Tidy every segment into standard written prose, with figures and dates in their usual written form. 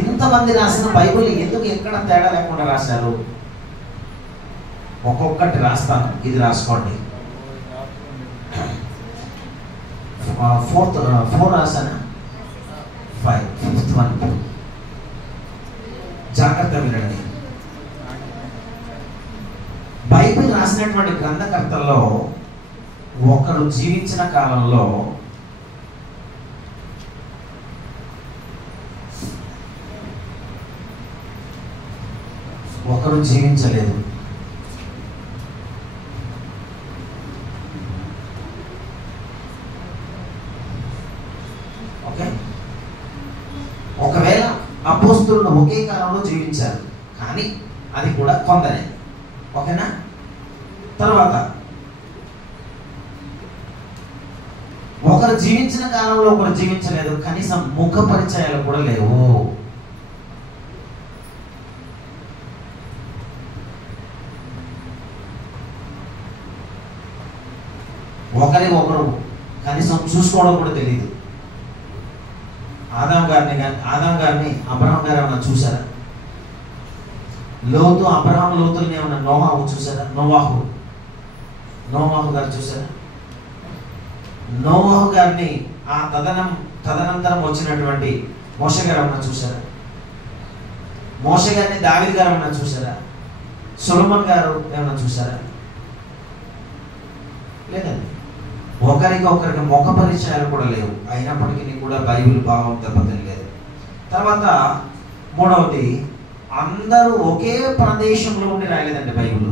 ఇంతమంది రాసిన బైబిల్ ఎందుకు ఎక్కడ తేడా లేకుండా రాశారు? ఒక్కొక్కటి రాస్తాను, ఇది రాసుకోండి. 4 రాశానా? 5, 5th one. జాగ్రత్త వినండి. బైబిల్ రాసినటువంటి గ్రంథకర్తల్లో ఒకరు జీవించిన కాలంలో ఒకరు జీవించలేదు. ఓకే, ఒకవేళ అపోస్తలులు ఒకే కాలంలో జీవించారు, కానీ అది కూడా కొందరే. ఓకేనా? తర్వాత ఒకరు జీవించిన కాలంలో ఒకరు జీవించలేదు, కనీసం ముఖ పరిచయాలు కూడా లేవు. ఒకరి ఒకరు కనీసం చూసుకోవడం కూడా తెలియదు. ఆదాం గారిని అబ్రహాం గారు ఏమన్నా చూసారా? లోతు అబ్రహాం లోతుల్ని ఏమన్నా నోవాహు చూసారా? నోవాహు గారు చూసారా? నోవాహు గారిని ఆ తదనంతరం వచ్చినటువంటి మోషే గారు ఏమన్నా చూసారా? మోషే గారిని దావీదు గారు ఏమన్నా చూసారా? సొలొమోన్ గారు ఏమన్నా చూసారా? లేదండి. ఒకరికి ముఖ పరిచయాలు కూడా లేవు. అయినప్పటికీ కూడా బైబిల్ భావం దెబ్బతినలేదు. తర్వాత మూడవది, అందరూ ఒకే ప్రదేశంలో ఉండి రాయలేదండి బైబిల్.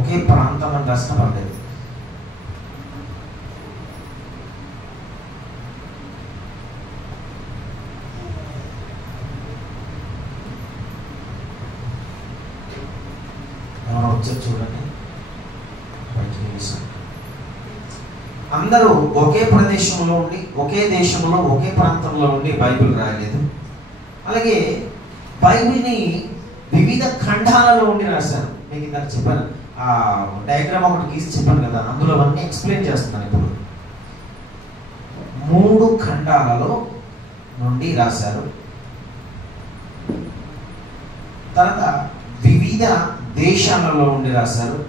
ఒకే ప్రాంతం అని రాసిన పర్లేదు. ఎవరో వచ్చారు చూడండి. అందరూ ఒకే ప్రదేశంలో ఉండి, ఒకే దేశంలో, ఒకే ప్రాంతంలో ఉండి బైబిల్ రాయలేదు. అలాగే బైబిల్ని వివిధ ఖండాలలో ఉండి రాశారు. మీకు ఇందాక చెప్పాను, ఆ డయాగ్రామ్ ఒకటి గీసి చెప్పాను కదా, అందులో అన్నీ ఎక్స్ప్లెయిన్ చేస్తున్నాను. ఇప్పుడు 3 ఖండాలలో నుండి రాశారు. తర్వాత వివిధ దేశాలలో ఉండి రాశారు.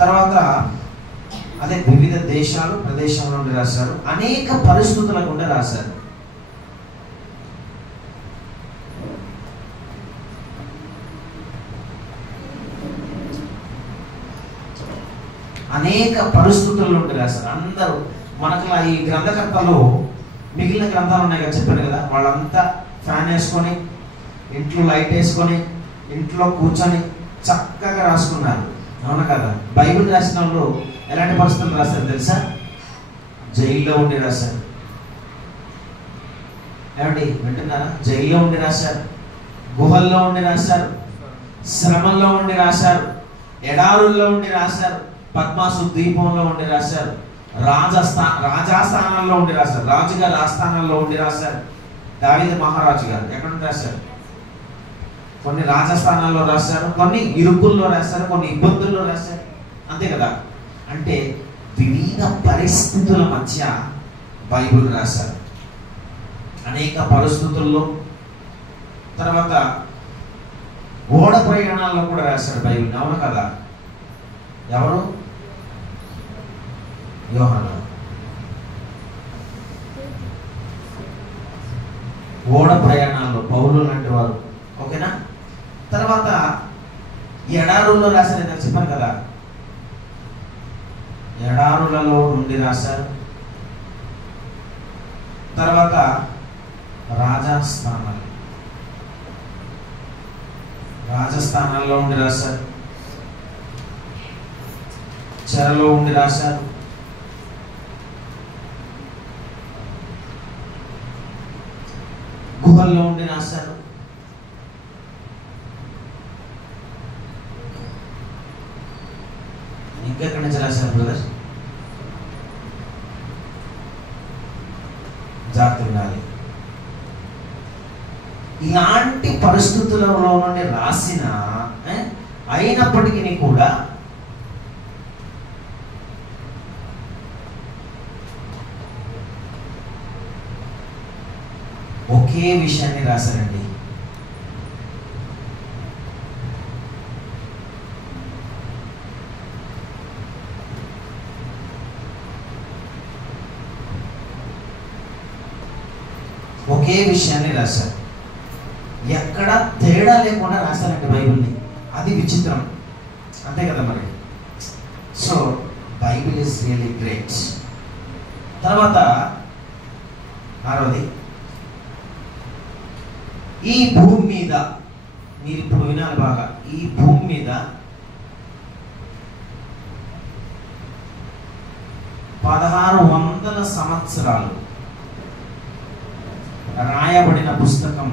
తర్వాత అదే వివిధ దేశాలు, ప్రదేశాల నుండి రాశారు. అనేక పరిస్థితుల గుండా రాశారు. అనేక పరిస్థితుల నుండి రాశారు. అందరూ మనకు ఈ గ్రంథకర్తలు మిగిలిన గ్రంథాలు ఉన్నాయి కదా, చెప్పారు కదా, వాళ్ళంతా ఫ్యాన్ వేసుకొని, ఇంట్లో లైట్ వేసుకొని, ఇంట్లో కూర్చొని చక్కగా రాసుకున్నారు. అవునా కదా? బైబిల్ రాసిన వాళ్ళు ఎలాంటి పరిస్థితులు రాశారు తెలుసా? జైల్లో ఉండి రాశారు. ఏమండి వింటున్నారా? జైల్లో ఉండి రాశారు, గుహల్లో ఉండి రాశారు, శ్రమంలో ఉండి రాశారు, ఎడారుల్లో ఉండి రాశారు, పద్మాసు ద్వీపంలో ఉండి రాశారు, రాజాస్థానంలో ఉండి రాశారు, రాజుగారి ఆస్థానంలో ఉండి రాశారు. దావీదు మహారాజు గారు ఎక్కడ రాశారు? కొన్ని రాజస్థానాల్లో రాశారు, కొన్ని ఇరుకుల్లో రాశారు, కొన్ని ఇబ్బందుల్లో రాశారు. అంతే కదా? అంటే వివిధ పరిస్థితుల మధ్య బైబిల్ రాశారు, అనేక పరిస్థితుల్లో. తర్వాత ఓడ ప్రయాణాల్లో కూడా రాశారు బైబిల్. అవును కదా? ఎవరు? యోహాను. ఓడ ప్రయాణాల్లో పౌలు లాంటి వారు. ఓకేనా? తర్వాత ఎడారుల్లో రాశారు. నేను చెప్పాను కదా, ఎడారులలో నుండి రాశారు. తర్వాత రాజస్థానాల్లో ఉండి రాశారు, చెరలో ఉండి రాశారు, గుహల్లో ఉండి రాశారు. ఇంకెక్కడి నుంచి రాశారు బ్రదర్? జాగ్రత్త వినాలి. ఇలాంటి పరిస్థితులలో నుండి రాసిన అయినప్పటికీ కూడా ఒకే విషయాన్ని రాశారండి. ఒకే విషయాన్ని రాశారు. ఎక్కడ తేడా లేకుండా రాశారండి బైబిల్ని. అది విచిత్రం, అంతే కదా మరి. So Bible is really great. తర్వాత 6వది, ఈ భూమి మీద, మీరు ఇప్పుడు వినాలి బాగా, ఈ భూమి మీద 1600 సంవత్సరాలు రాయబడిన పుస్తకం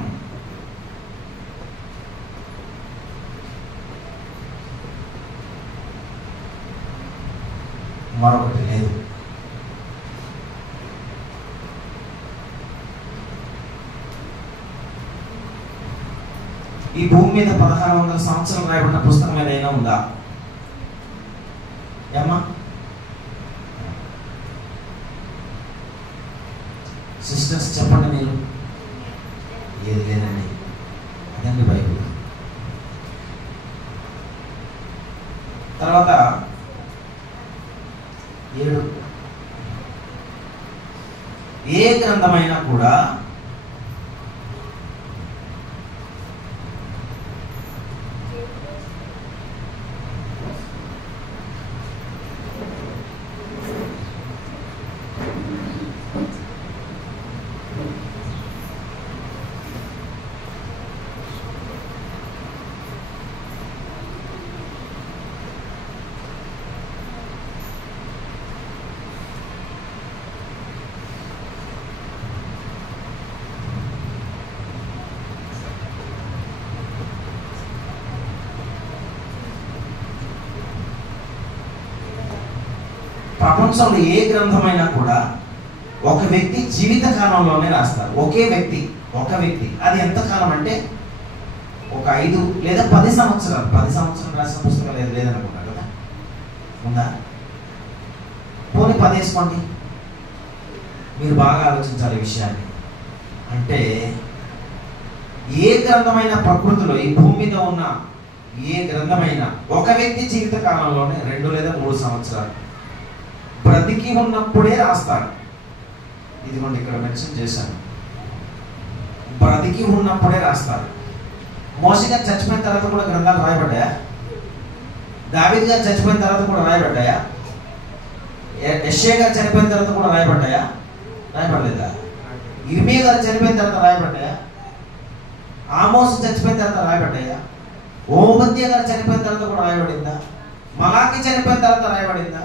మరొకటి లేదు. ఈ భూమి మీద 1600 సంవత్సరాలు రాయబడిన పుస్తకం ఏదైనా ఉందా? ఏమ్మా సిస్టర్స్ చెప్పండి మీరు. ఏది లేదండి, అదండి బైబిల్. తర్వాత 7, ఏ గ్రంథమైనా కూడా ప్రపంచంలో ఏ గ్రంథమైనా కూడా ఒక వ్యక్తి జీవిత కాలంలోనే రాస్తారు. ఒకే వ్యక్తి, ఒక వ్యక్తి. అది ఎంత కాలం అంటే ఒక 5 లేదా 10 సంవత్సరాలు. 10 సంవత్సరాలు రాసిన పుస్తకాలు ఏది లేదనుకుంటా కదా, ఉందా? పోనీ 10 వేసుకోండి. మీరు బాగా ఆలోచించాలి ఈ విషయాన్ని. అంటే ఏ గ్రంథమైన ప్రకృతిలో, ఈ భూమి మీద ఉన్న ఏ గ్రంథమైనా ఒక వ్యక్తి జీవిత కాలంలోనే 2 లేదా 3 సంవత్సరాలు బ్రతికి ఉన్నప్పుడే రాస్తారు. ఇదిగోండి ఇక్కడ మెన్షన్ చేశాను, బ్రతికి ఉన్నప్పుడే రాస్తారు. మోషే గారు చచ్చిపోయిన తర్వాత కూడా గ్రంథాలు రాయబడ్డాయా? దావీదు గారు చచ్చిపోయిన తర్వాత కూడా రాయబడ్డాయా? యెషయా గారు చనిపోయిన తర్వాత కూడా రాయబడ్డాయా? రాయబడలేదా? ఇర్మియా గారు చనిపోయిన తర్వాత రాయబడ్డాయా? ఆమోసు చచ్చిపోయిన తర్వాత రాయబడ్డాయా? ఓబద్యా గారు చనిపోయిన తర్వాత కూడా రాయబడిందా? మలాకి చనిపోయిన తర్వాత రాయబడిందా?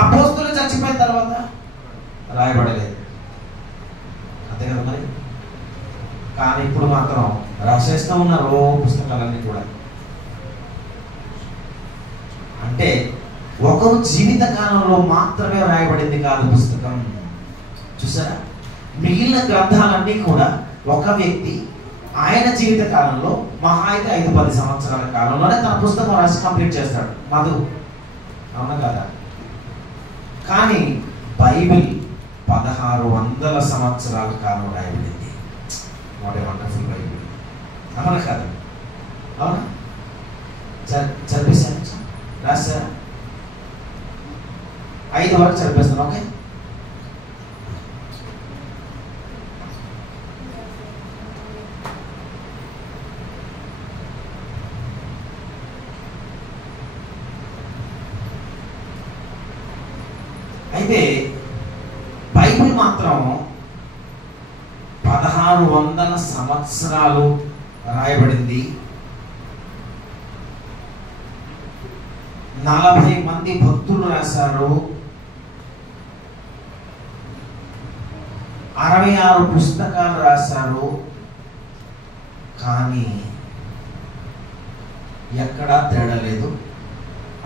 అపోస్తులు చచ్చిపోయిన తర్వాత రాయబడలేదు, అంతే కదా మరి. కానీ ఇప్పుడు మాత్రం రాసేస్తూ ఉన్నారు పుస్తకాలన్నీ కూడా. అంటే ఒకరు జీవిత కాలంలో మాత్రమే రాయబడింది కాదు పుస్తకం. చూసారా, మిగిలిన గ్రంథాలన్నీ కూడా ఒక వ్యక్తి ఆయన జీవిత కాలంలో మహా అయితే 5-10 సంవత్సరాల కాలంలోనే తన పుస్తకం రాసి కంప్లీట్ చేస్తాడు. మధు, అవునా కదా? కానీ బైబిల్ 1600 సంవత్సరాల కాలం రాయబడింది. వాట్ ఏ వండర్ఫుల్ బైబిల్, అవునా కదా? అవునా? చదివేశాను, రాశారా? 5 వరకు చదివేస్తాను. ఓకే, అయితే బైబిల్ మాత్రం 1600 సంవత్సరాలు రాయబడింది. 40 మంది భక్తులు రాశారు. 66 పుస్తకాలు రాశారు. కానీ ఎక్కడా తేడా లేదు.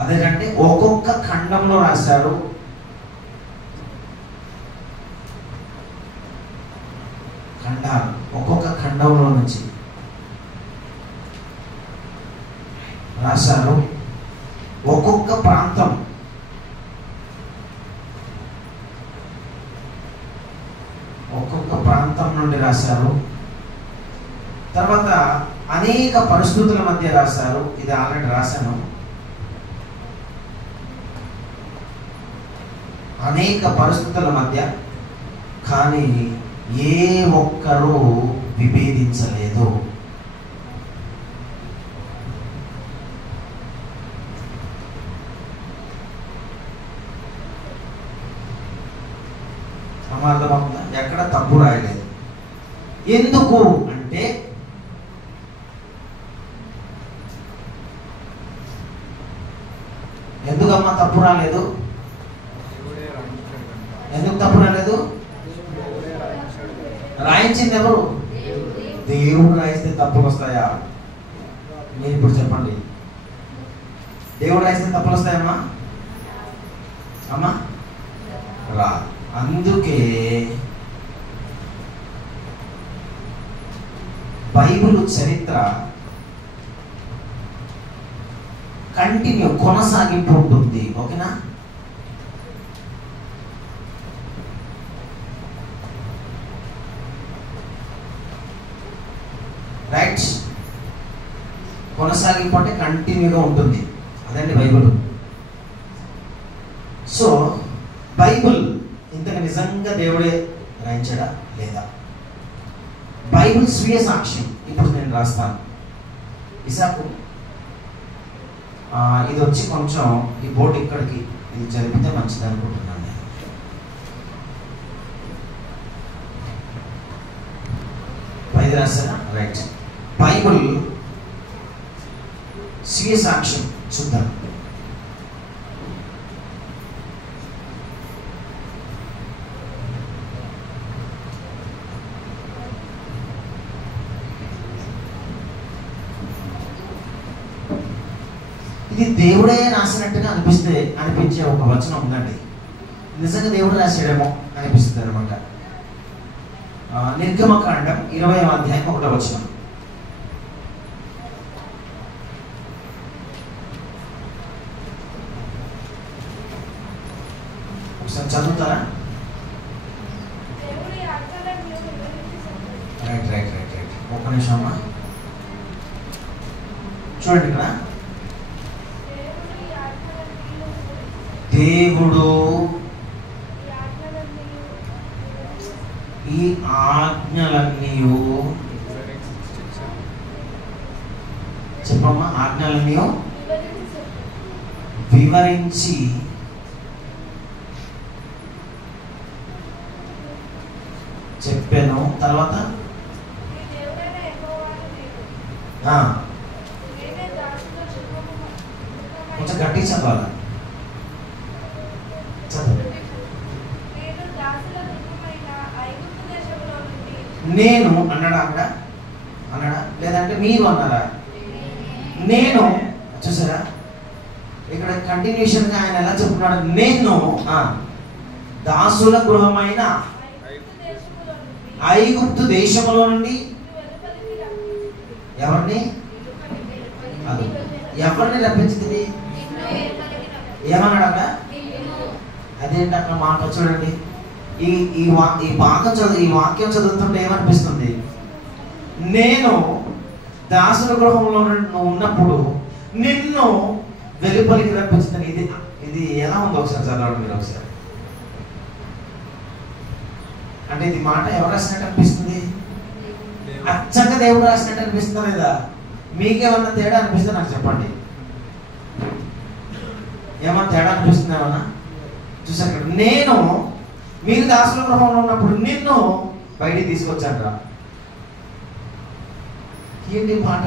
అదేంటంటే ఒక్కొక్క ఖండంలో రాశారు. ఖండాలు, ఒక్కొక్క ఖండంలో నుంచి రాశారు. ఒక్కొక్క ప్రాంతం, ఒక్కొక్క ప్రాంతం నుండి రాశారు. తర్వాత అనేక పరిస్థితుల మధ్య రాశారు. ఇది ఆల్రెడీ రాశాను. అనేక పరిస్థితుల మధ్య, కానీ ఏ ఒక్కరూ విభేదించలేదు. అర్థమవుతుందా? ఎక్కడ తప్పు రాయలేదు. ఎందుకు అంటే ఎందుకమ్మా తప్పు రాలేదు? ఎందుకు తప్పు రాలేదు? రాయించింది ఎవరు? దేవుడు రాయిస్తే తప్పులు వస్తాయా? మీరు ఇప్పుడు చెప్పండి. దేవుడు రాయిస్తే తప్పులు వస్తాయమ్మా? అమ్మా రా. అందుకే బైబిల్ చరిత్ర కంటిన్యూ, కొనసాగింపు ఉంటుంది. ఓకేనా? రైట్. కొనసాగింపు అంటే కంటిన్యూగా ఉంటుంది. అదండి బైబిల్. సో బైబిల్ ఇంతకు నిజంగా దేవుడే రాయించడా లేదా? బైబిల్ స్వీయ సాక్ష్యం. ఇప్పుడు నేను రాస్తాను. ఇసాకు ఇది వచ్చి కొంచెం ఈ బోర్డు ఇక్కడికి ఇది జరిపితే మంచిది అనుకుంటున్నాను నేను. పైది రాస్తారా? రైట్. బైబిల్ స్వీయ సాక్ష్యం చూద్దాం. ఇది దేవుడే రాసినట్టుగా అనిపించే ఒక వచనం ఉందండి. నిజంగా దేవుడు రాసాడేమో అనిపిస్తుంది అనమాట. నిర్గమకాండం 20వ అధ్యాయం 1వ వచనం. ఒకసారి చదువుతారా? Right right right right. ఒక్క నిమిషం అమ్మా, చూడండి ఇక్కడ. దేవుడు ఈ ఆజ్ఞలన్నీ చెప్పమ్మా, ఆజ్ఞలన్నీ వివరించి చెప్పాను. తర్వాత కొంచెం గట్టి చదవాలి. నేను అన్నాడా? అన్నాడా లేదంటే మీరు అన్నారా? నేను. చూసారా ఇక్కడ కంటిన్యూషన్ గా ఆయన ఎలా చెప్తున్నాడు? నేను దాసుల గృహమైన ఐగుప్తు దేశములో నుండి ఎవరిని రప్పించింది? ఏమన్నాడు అక్కడ? అదేంటి అక్కడ మాట చూడండి. ఈ వాక్యం చదువుతుంటే ఏమనిపిస్తుంది? నేను దాసుల గృహంలో ఉన్నప్పుడు నిన్ను వెలుపలికి రప్పించుతాను. ఇది ఎలా ఉందో ఒకసారి చదవండి మీరు ఒకసారి. అంటే ఇది మాట ఎవరు రాసినట్టు అనిపిస్తుంది? అచ్చంగా దేవుడు రాసినట్టు అనిపిస్తుందా లేదా? మీకేమన్నా తేడా అనిపిస్తే నాకు చెప్పండి. ఏమన్నా తేడా అనిపిస్తుంది ఏమన్నా? చూసారు ఇక్కడ, నేను మీరు దాసుల గృహంలో ఉన్నప్పుడు నిన్ను బయటికి తీసుకొచ్చాను. ఏంటి మాట?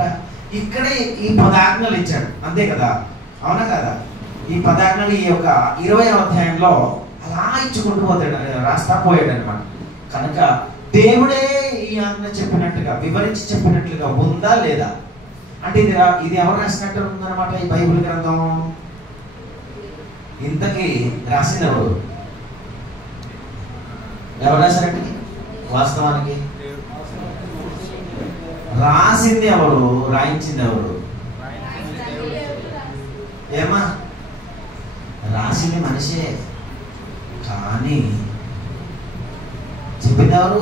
ఇక్కడే ఈ పదాజ్ఞలు ఇచ్చాడు, అంతే కదా? అవునా కదా? ఈ పదాజ్ఞలు ఈ యొక్క 20వ అధ్యాయంలో అలా ఇచ్చుకుంటూ పోతాడు, రాస్తా పోయాడు అనమాట. కనుక దేవుడే ఈ ఆజ్ఞ చెప్పినట్టుగా వివరించి చెప్పినట్లుగా ఉందా లేదా అంటే ఇది ఎవరు రాసినట్టు ఉందన్నమాట ఈ బైబిల్ గ్రంథం. ఇంతకీ రాసింది ఎవరు? ఎవరు రాశారంటే వాస్తవానికి రాసింది ఎవరు? రాయించింది ఎవరు? ఏమా రాసింది మనిషే, కానీ చెప్పింది ఎవరు?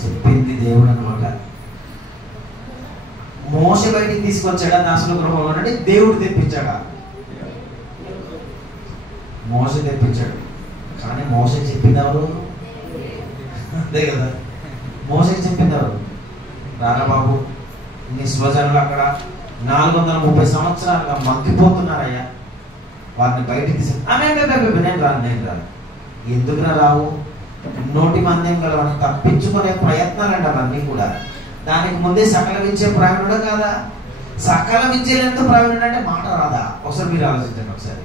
చెప్పింది దేవుడు అనమాట. మోషే బయటికి తీసుకొచ్చాడా దాసుల గృహంలో నుండి? దేవుడు తెప్పించాడా? మోషే తెప్పించాడు. కానీ మోషే చెప్పింది ఎవరు? అంతే కదా, మోషే చెప్పింది ఎవరు? రారా బాబు, నీ స్వజనులు అక్కడ 430 సంవత్సరాలుగా మగ్గిపోతున్నారయ్యా, వారిని బయటికి తీసి నేను రాను. ఎందుకురా రావు? నోటి మందేం గలవని తప్పించుకునే ప్రయత్నాలండి అవన్నీ కూడా. దానికి ముందే సకల విద్య ప్రావీణుడు కాదా? సకల విద్యలంతా ప్రావీణుడు అంటే మాట రాదా? ఒకసారి మీరు ఆలోచించండి. ఒకసారి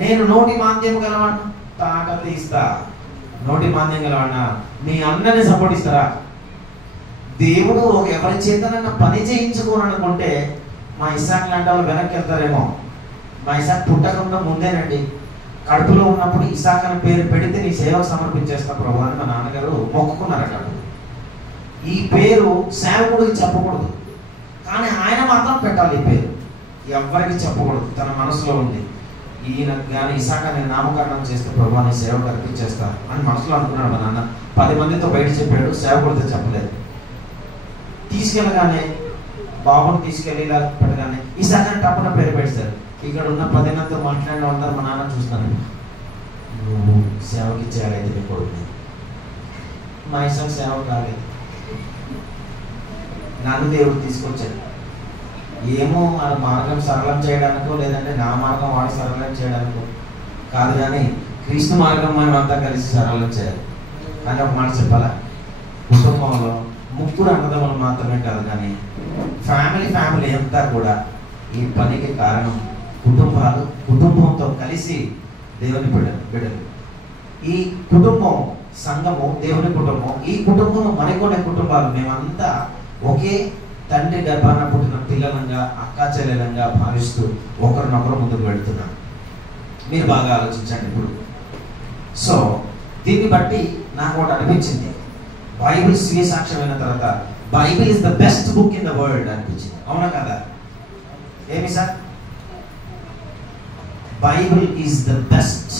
నేను నోటి మాంద్యం గలవాడినా తాట తీస్తా. నోటి మాంద్యం గలవాడినా మీ అన్నని సపోర్ట్ ఇస్తారా? దేవుడు ఎవరి చేతనన్నా పని చేయించుకోననుకుంటే మా ఇసాక్ లాంటి వాళ్ళు వెనక్కి వెళ్తారేమో. మా ఇసాక్ పుట్టకుండా ముందేనండి, కడుపులో ఉన్నప్పుడు ఇసాక్ అని పేరు పెడితే నీ సేవకు సమర్పించేస్తా ప్రభు అని మా నాన్నగారు మొక్కుకున్నారట. ఈ పేరు సేవకుడికి చెప్పకూడదు, కానీ ఆయన మాత్రం పెట్టాలి. ఈ పేరు ఎవరికి చెప్పకూడదు, తన మనసులో ఉంది. ఈయన కానీ ఇసాక్ అని నామకరణం చేస్తే ప్రభు అని సేవకు అర్పించేస్తా అని మనసులో అనుకున్నాడు మా నాన్న. 10 మందితో బయట చెప్పాడు, సేవకుడితో చెప్పలేదు. తీసుకెళ్ళగానే బాబుని తీసుకెళ్ళి ఇలా పెట్టగానే ఇసాక్ అని తప్పన పేరు పెడతారు. ఇక్కడ ఉన్న 10 మందితో మాట్లాడిన అందరూ మా నాన్న చూస్తాను, నువ్వు సేవకి ఇచ్చేయాలైతే మీ కొడుకు. మా ఇసాక్ సేవ కాలేదు, నన్ను దేవుడు తీసుకొచ్చాడు. ఏమో ఆ మార్గం సరళం చేయడానికో లేదంటే నా మార్గం వాడు సరళం చేయడానికో కాదు, కానీ క్రీస్తు మార్గం మనం అంతా కలిసి సరళం చేయాలి. కానీ ఒక మాట చెప్పాలా, కుటుంబంలో 3 అన్నదమ్ములు మాత్రమే కాదు, కానీ ఫ్యామిలీ అంతా కూడా ఈ పనికి కారణం కుటుంబంతో కలిసి దేవుని బిడ్డలు. ఈ కుటుంబం సంఘము దేవుని కుటుంబం. ఈ కుటుంబం మరికొన్ని కుటుంబాలు మేమంతా ఒకే తండ్రి గర్భాన పుట్టిన పిల్లలంగా అక్కా చెల్లెలంగా భావిస్తూ ఒకరినొకరు ముందుకు వెళుతున్నాం. మీరు బాగా ఆలోచించండి ఇప్పుడు. సో దీన్ని బట్టి నాకు ఒకటి అనిపించింది, బైబిల్ స్వీయ సాక్ష్యమైన తర్వాత Bible is the best book in the world అనిపించింది. అవునా కదా? ఏమి sir? Bible is the best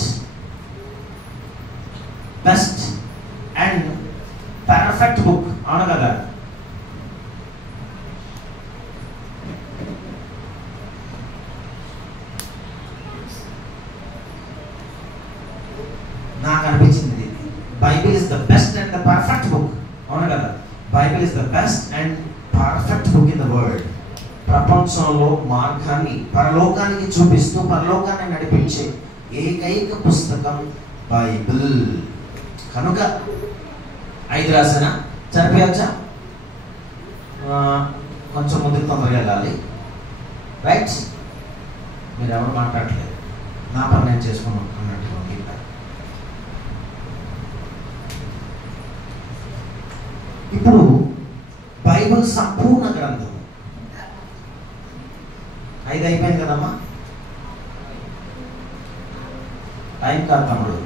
and perfect book. అవును కదా? నాకు అనిపించింది Bible is the best and the perfect book. అవును కదా? Bible is the best and perfect book in the world. ప్రపంచంలో మార్గాన్ని పరలోకానికి చూపిస్తూ పరలోకాన్ని నడిపించే ఏకైక పుస్తకం బైబిల్. కనుక 5 రాసిన చదివేయచ్చా? కొంచెం ముందుకు తొందరగా వెళ్ళాలి. రైట్? మీరు ఎవరు మాట్లాడలేదు, నా పని నేను చేసుకున్నాను అన్నట్టుగా. ఇప్పుడు బైబిల్ సంపూర్ణ గ్రంథం 5 అయిపోయింది కదమ్మా? టైం కాదు తమ్ముడు.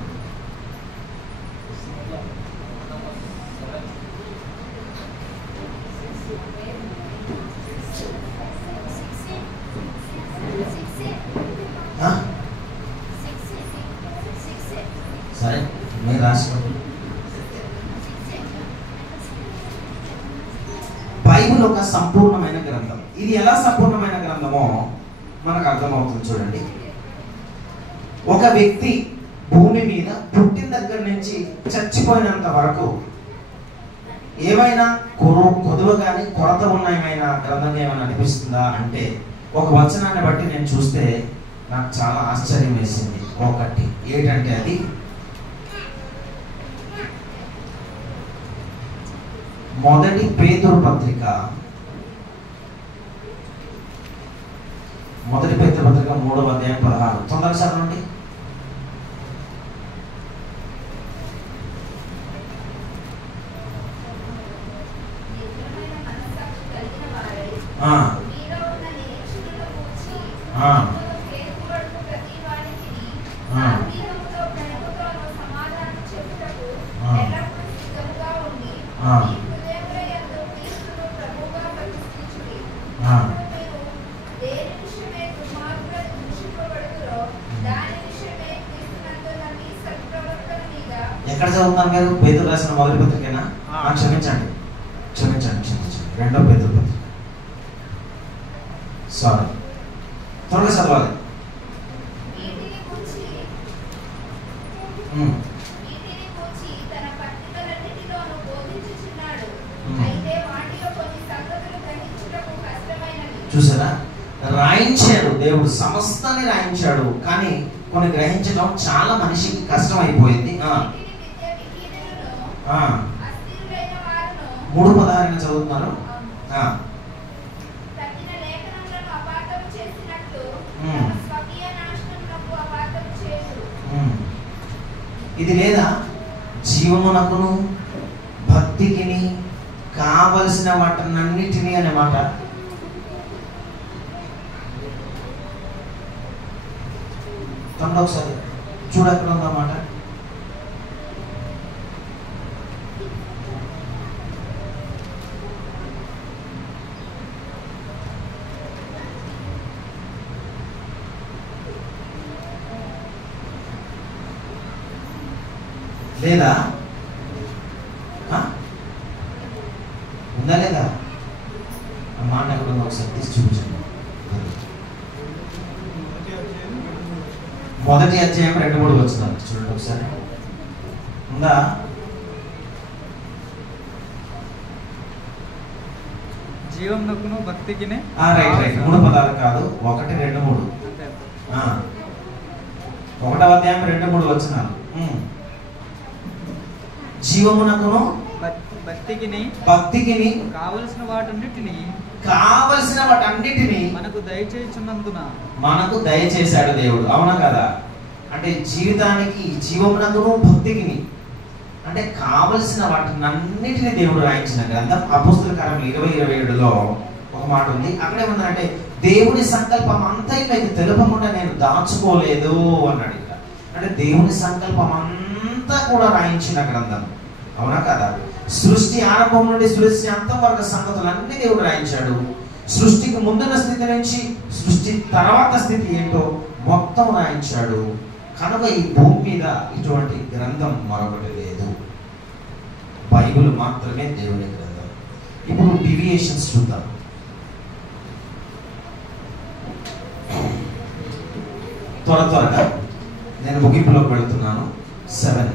సరే మీరు రాసుకోండి. బైబిల్ ఒక సంపూర్ణమైన గ్రంథం. ఇది ఎలా సంపూర్ణమైన గ్రంథమో మనకు అర్థమవుతుంది. చూడండి, ఒక వ్యక్తి భూమి మీద పుట్టిన దగ్గర నుంచి చచ్చిపోయినంత వరకు ఏమైనా కొదువ కానీ కొరత ఉన్నాయమైనా గ్రంథంగా ఏమైనా అనిపిస్తుందా అంటే, ఒక వచనాన్ని బట్టి నేను చూస్తే నాకు చాలా ఆశ్చర్యం వేసింది. ఒకటి ఏంటంటే, అది మొదటి పేతురు పత్రిక 3వ అధ్యాయం 16. తొందరగా చదవండి. ఎక్కడ చదువుతున్నారు మీరు? పేతురు రాసిన మొదటి పత్రికేనా? క్షమించండి 2వ పేతురు పత్రిక. సారీ, త్వరగా చదవాలి. చూసారా, రాయించాడు దేవుడు, సమస్తాన్ని రాయించాడు, కానీ కొన్ని గ్రహించడం చాలా మనిషికి కష్టం అయిపోయింది. 3:16 చదువుతున్నారు. ఇది లేదా జీవమునకును భక్తికిని కావలసిన వాటన్నిటినీ అనే మాట. తమ్ముడు ఒకసారి చూడక్కడ ఉందన్నమాట. లేదా ఉందా లేదా? ఆ మాట ఎక్కడ ఉందో ఒకసారి తీసి చూపించండి. 1వ అధ్యాయం 2-3 వచనాలు చూడండి ఒకసారి. ఉందా? జీవమునకును భక్తికినే. రైట్ 3 పదాలు కాదు, 1, 2, 3. 1వ అధ్యాయం 2-3 వచనాలు. జీవమునకును భక్తికిని కావలసిన వాటన్నిటిని మనకు దయచేశాడు దేవుడు. అవునా కదా? అంటే జీవితానికి, జీవమునకును భక్తికిని అంటే కావలసిన వాటినన్నిటిని దేవుడు రాయించిన గ్రంథం అపోస్తల కార్యములు 20:27లో ఒక మాట ఉంది. అక్కడే ఉందంటే దేవుని సంకల్పం అంతా మీకు తెలుపకుండా నేను దాచుకోలేదు అన్నాడు. అంటే దేవుని సంకల్పం అంతా కూడా రాయించిన గ్రంథం. అవునా కదా? సృష్టి ఆరంభం నుండి సృష్టి అంతం వరకు సంగతులన్నీ దేవుడు రాయించాడు. సృష్టికి ముందున్న స్థితి నుంచి సృష్టి తర్వాత స్థితి ఏంటో మొత్తం రాయించాడు. కనుక ఈ భూమి మీద ఇటువంటి గ్రంథం మరొకటి లేదు, బైబిల్ మాత్రమే దేవుని గ్రంథం. ఇప్పుడు డివియేషన్స్ చూద్దాం. త్వరగా నేను ముగింపులోకి వెళుతున్నాను. 7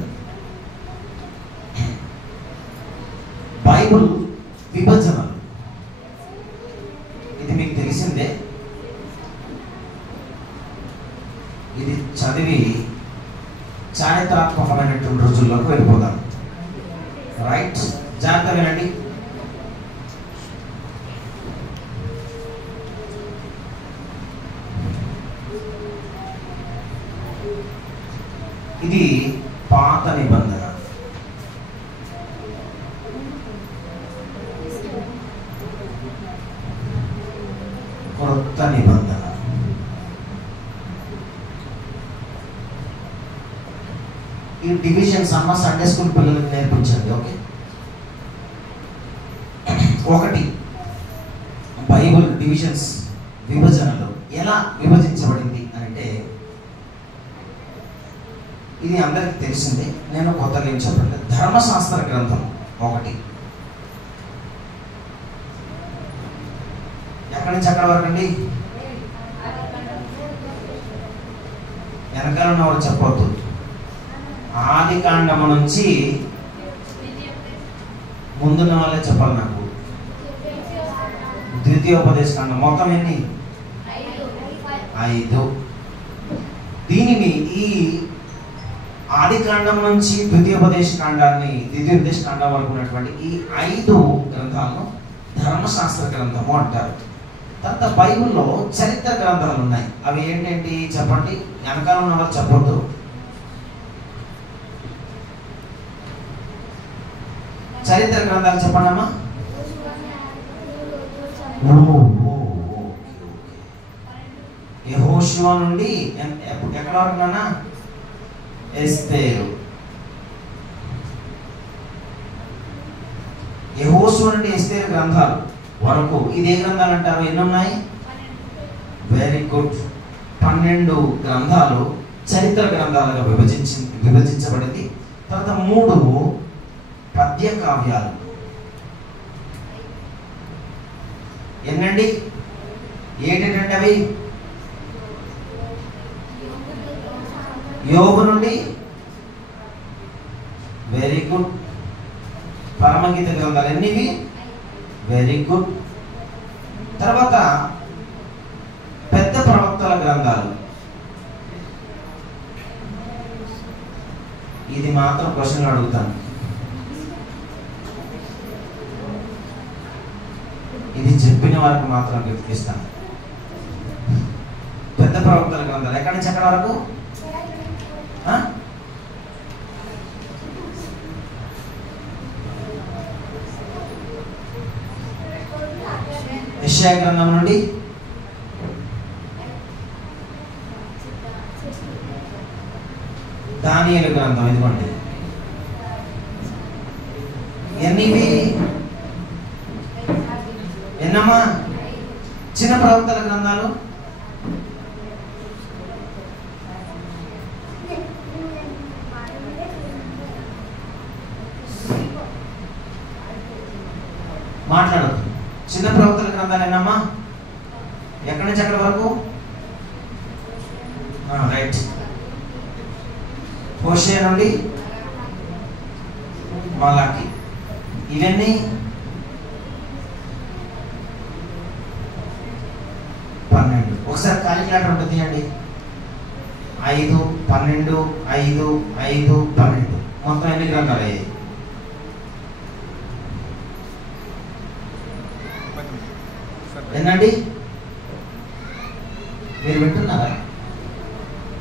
బైబిల్ విభజనలు. ఇది మీకు తెలిసిందే. ఇది చదివి చారిత్రాత్మకమైనటువంటి రోజుల్లోకి వెళ్ళిపోదాం. రైట్, జాగ్రత్త వినండి. ఇది పాత నిబంధన. కొత్త నిబంధన. ఈ డివిజన్స్ అన్న సండే స్కూల్ పిల్లలకు నేర్పించండి. ఓకే, 1 బైబుల్ డివిజన్స్, విభజనలు ఎలా విభజించబడింది అంటే ఇది అందరికి తెలిసిందే, నేను కొత్తగా ఏం చెప్పండి. ధర్మశాస్త్ర గ్రంథం 1 ఎక్కడి నుంచి ఎక్కడి వరకు అండి? వెనకాల ఉన్నవారు చెప్పొద్దు. ఆది కాండము నుంచి ముందున్న వాళ్ళే చెప్పాలి నాకు. ద్వితీయోపదేశ కాండం మొత్తం ఎన్ని? 5. దీనిని ఈ ఆది కాండం నుంచి ద్వితీయోపదేశ కాండం వరకు ఉన్నటువంటి ఈ 5 గ్రంథాలను ధర్మశాస్త్ర గ్రంథము అంటారు. తర్వాత బైబిల్లో చరిత్ర గ్రంథాలు ఉన్నాయి. అవి ఏంటంటే చెప్పండి, వెనకాల ఉన్న వాళ్ళు చెప్పొద్దు. చరిత్ర గ్రంథాలు చెప్పండి అమ్మా. యెహోషువ నుండి ఎక్కడ వరకు నాన్న? ఎస్తేరు. యెహోషువ నుండి ఎస్తేరు గ్రంథాలు వరకు ఇది ఏ గ్రంథాలు అంటారు? ఎన్ని ఉన్నాయి? Very good. 12 గ్రంథాలు చరిత్ర గ్రంథాలుగా విభజించబడింది. తర్వాత 3 పద్య కావ్యాలు. ఎన్నండి? ఏంటంటే అవి యోబు నుండి, వెరీ గుడ్. పరమగీత గ్రంథాలు ఎన్నివి? Very good. తర్వాత పెద్ద ప్రవక్తల గ్రంథాలు. ఇది మాత్రం క్వశ్చన్లు అడుగుతాను. ఇది చెప్పిన వారికి మాత్రం గుర్తిస్తాను. పెద్ద ప్రవక్తల గ్రంథాలు ఎక్కడి నుంచి ఎక్కడి వరకు? యెషయా గ్రంథం నుండి దానియేలు గ్రంథం. ఇదిగోండి ఎన్నివి? ఎన్నమ్మా? చిన్న ప్రవక్తల గ్రంథాలు మాట్లాడదు. చిన్న ప్రవక్తల గ్రంథాలు ఎన్నమ్మా? ఎక్కడి నుంచి ఎక్కడి వరకు? రైట్. హోషేయ నుండి మలాకి. ఇవన్నీ 12. ఒకసారి కాలిక్యులేటర్ ఉంటుంది అండి. 5, 12, 5, 5, 12 మొత్తం ఎన్ని గ్రంథాలు అయ్యాయి? ఎన్నండి? మీరు వింటున్నారా?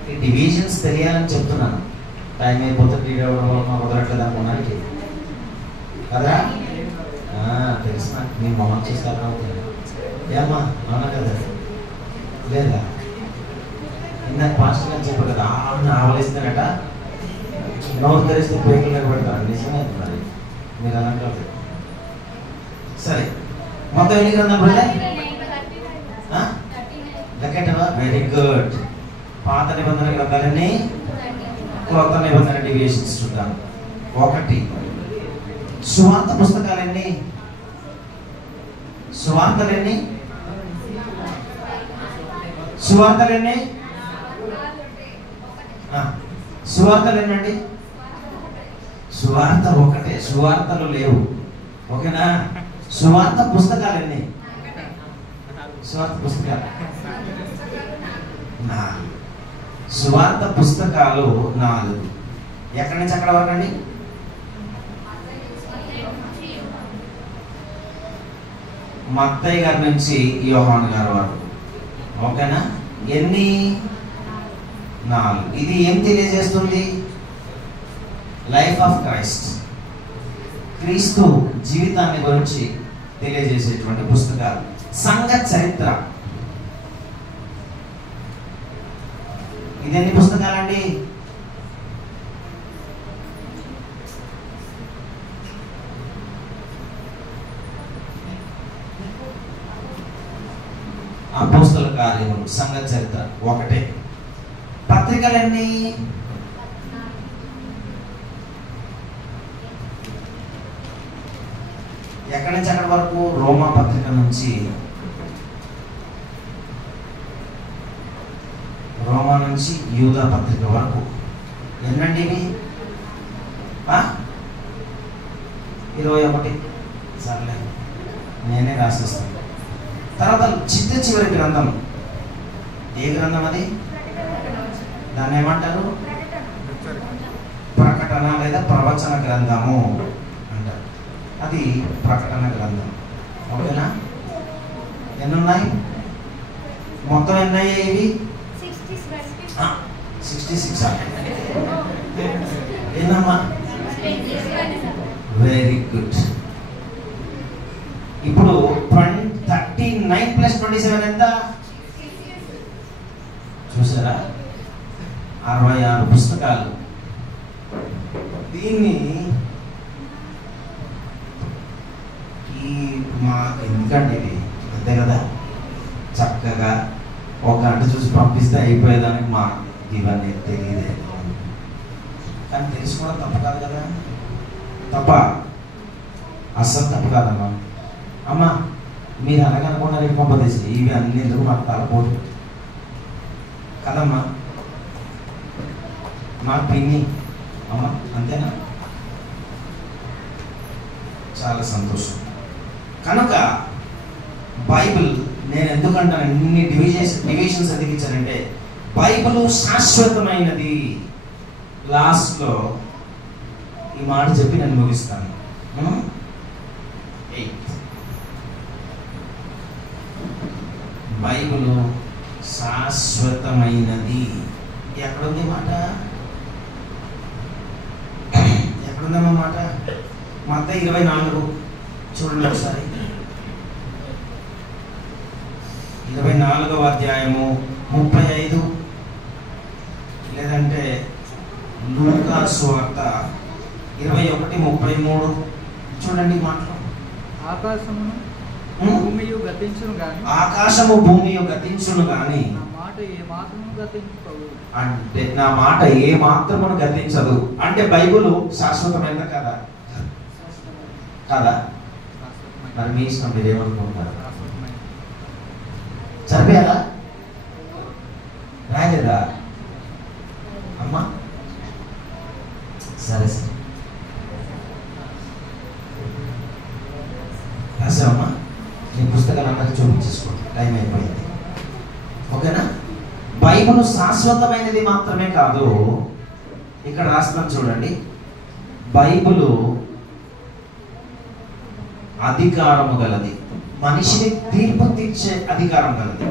ఈ డివిజన్స్ తెలియాలని చెప్తున్నాను. టైం అయిపోతే రీడ్ అవ్వడం వల్ల మాకు కుదరట్లేదు అనుకున్నానికి కదా. తెలుసు నాకు. మీ మొహం చూసారా? ఏమ్మా అవునా కదా? లేదా? ఇందాక పాస్టర్ గారు చెప్పారు కదా, ఆవలిస్తానట, నోరు తెరిస్తే పేర్లు నిలబెడతారు. నిజమే మరి, మీరు అలాంటి. సరే, మొత్తం ఎన్ని గ్రంథాలు పడతాయి? లెక్కటవా? Very good. పాత నిబంధన గ్రంథాలన్నీ, కొత్త నిబంధన డివియేషన్స్ చూద్దాం. 1 సువార్త పుస్తకాలన్నీ. సువార్తలన్నీ? సువార్తలన్నీ? సువార్తలేనండి? సువార్త ఒకటే, సువార్తలు లేవు. ఓకేనా? సువార్త పుస్తకాలన్నీ? సువార్త పుస్తకాలు 4. సువార్త పుస్తకాలు 4. ఎక్కడి నుంచి అక్కడ వరకు అండి? మత్తయి గారి నుంచి యోహాను గారి వరకు. ఓకేనా? ఎన్ని? 4. ఇది ఏం తెలియజేస్తుంది? లైఫ్ ఆఫ్ క్రైస్ట్, క్రీస్తు జీవితాన్ని గురించి తెలియజేసేటువంటి పుస్తకాలు. సంఘ చరిత్ర. ఇది ఎన్ని పుస్తకాలండి? అపోస్తల కార్యములు, సంఘ చరిత్ర 1. పత్రికలన్నీ? ఎక్కడి నుంచి అక్కడి వరకు? రోమా పత్రిక నుంచి, రోమా నుంచి యూదా పత్రిక వరకు. ఎన్నండి ఇవి? 21. సర్లే, నేనే రాసిస్తాను. తర్వాత చివరి గ్రంథం. ఏ గ్రంథం అది? దాన్ని ఏమంటారు? ప్రకటన లేదా ప్రవచన గ్రంథము అంటారు. అది ప్రకటన గ్రంథం. ఓకేనా? ఎన్నున్నాయి మొత్తం? ఎన్నయ్యాయి ఇవి? 66. ఏనమ్మా? Very good. ఇప్పుడు 39 + 27 ఎంత? చూసారా? 66 పుస్తకాలు. దీన్ని మాకు ఎందుకంటే ఇది అంతే కదా, చక్కగా 1 గంట చూసి పంపిస్తే అయిపోయేదానికి మా ఇవన్నీ తెలియదే. కానీ తెలుసుకోవడం తప్పు కాదు కదా. తప్ప? అస్సలు తప్పు కాదమ్మా. అమ్మా మీరు అలాగనుకున్నారు పంపదేసి ఇవి అన్ని ఎందుకు మాకు తలపోదు కదమ్మా, మా పిన్ని అమ్మ అంతేనా? చాలా సంతోషం. కనుక బైబిల్ నేను ఎందుకంటాను ఇన్ని డివిజన్స్ ఎందుకు ఇచ్చానంటే బైబిల్ శాశ్వతమైనది. లాస్ట్లో ఈ మాట చెప్పి నేను ముగిస్తాను. బైబిల్ శాశ్వతమైనది. ఎక్కడుంది మాట? ఎక్కడుందమ్మా మాట? మత్తయి 24 చూడండి ఒకసారి. 24వ అధ్యాయము 35, లేదంటే లూకా సువార్త 21:33 చూడండి మాటలు. ఆకాశము భూమియు గతించును గాని, ఆకాశము భూమియు గతించును గాని నా మాట ఏ మాత్రము గతించదు. అంటే నా మాట ఏ మాత్రమును గతించదు. అంటే బైబిల్ శాశ్వతమైనదా కదా? కాదా? మరి మీ ఇష్టం, మీరు ఏమనుకుంటారు? చదివేయాలా రాయలేదా అమ్మా? సరే సరే రాసావమ్మా. నీ పుస్తకాలు అందరికి చూపించేసుకోండి, టైం అయిపోయింది. ఓకేనా? బైబిల్ శాశ్వతమైనది మాత్రమే కాదు, ఇక్కడ రాస్తున్నాం చూడండి, బైబిల్ అధికారము గలది, మనిషిని తీర్పు తీర్చే అధికారం కలది.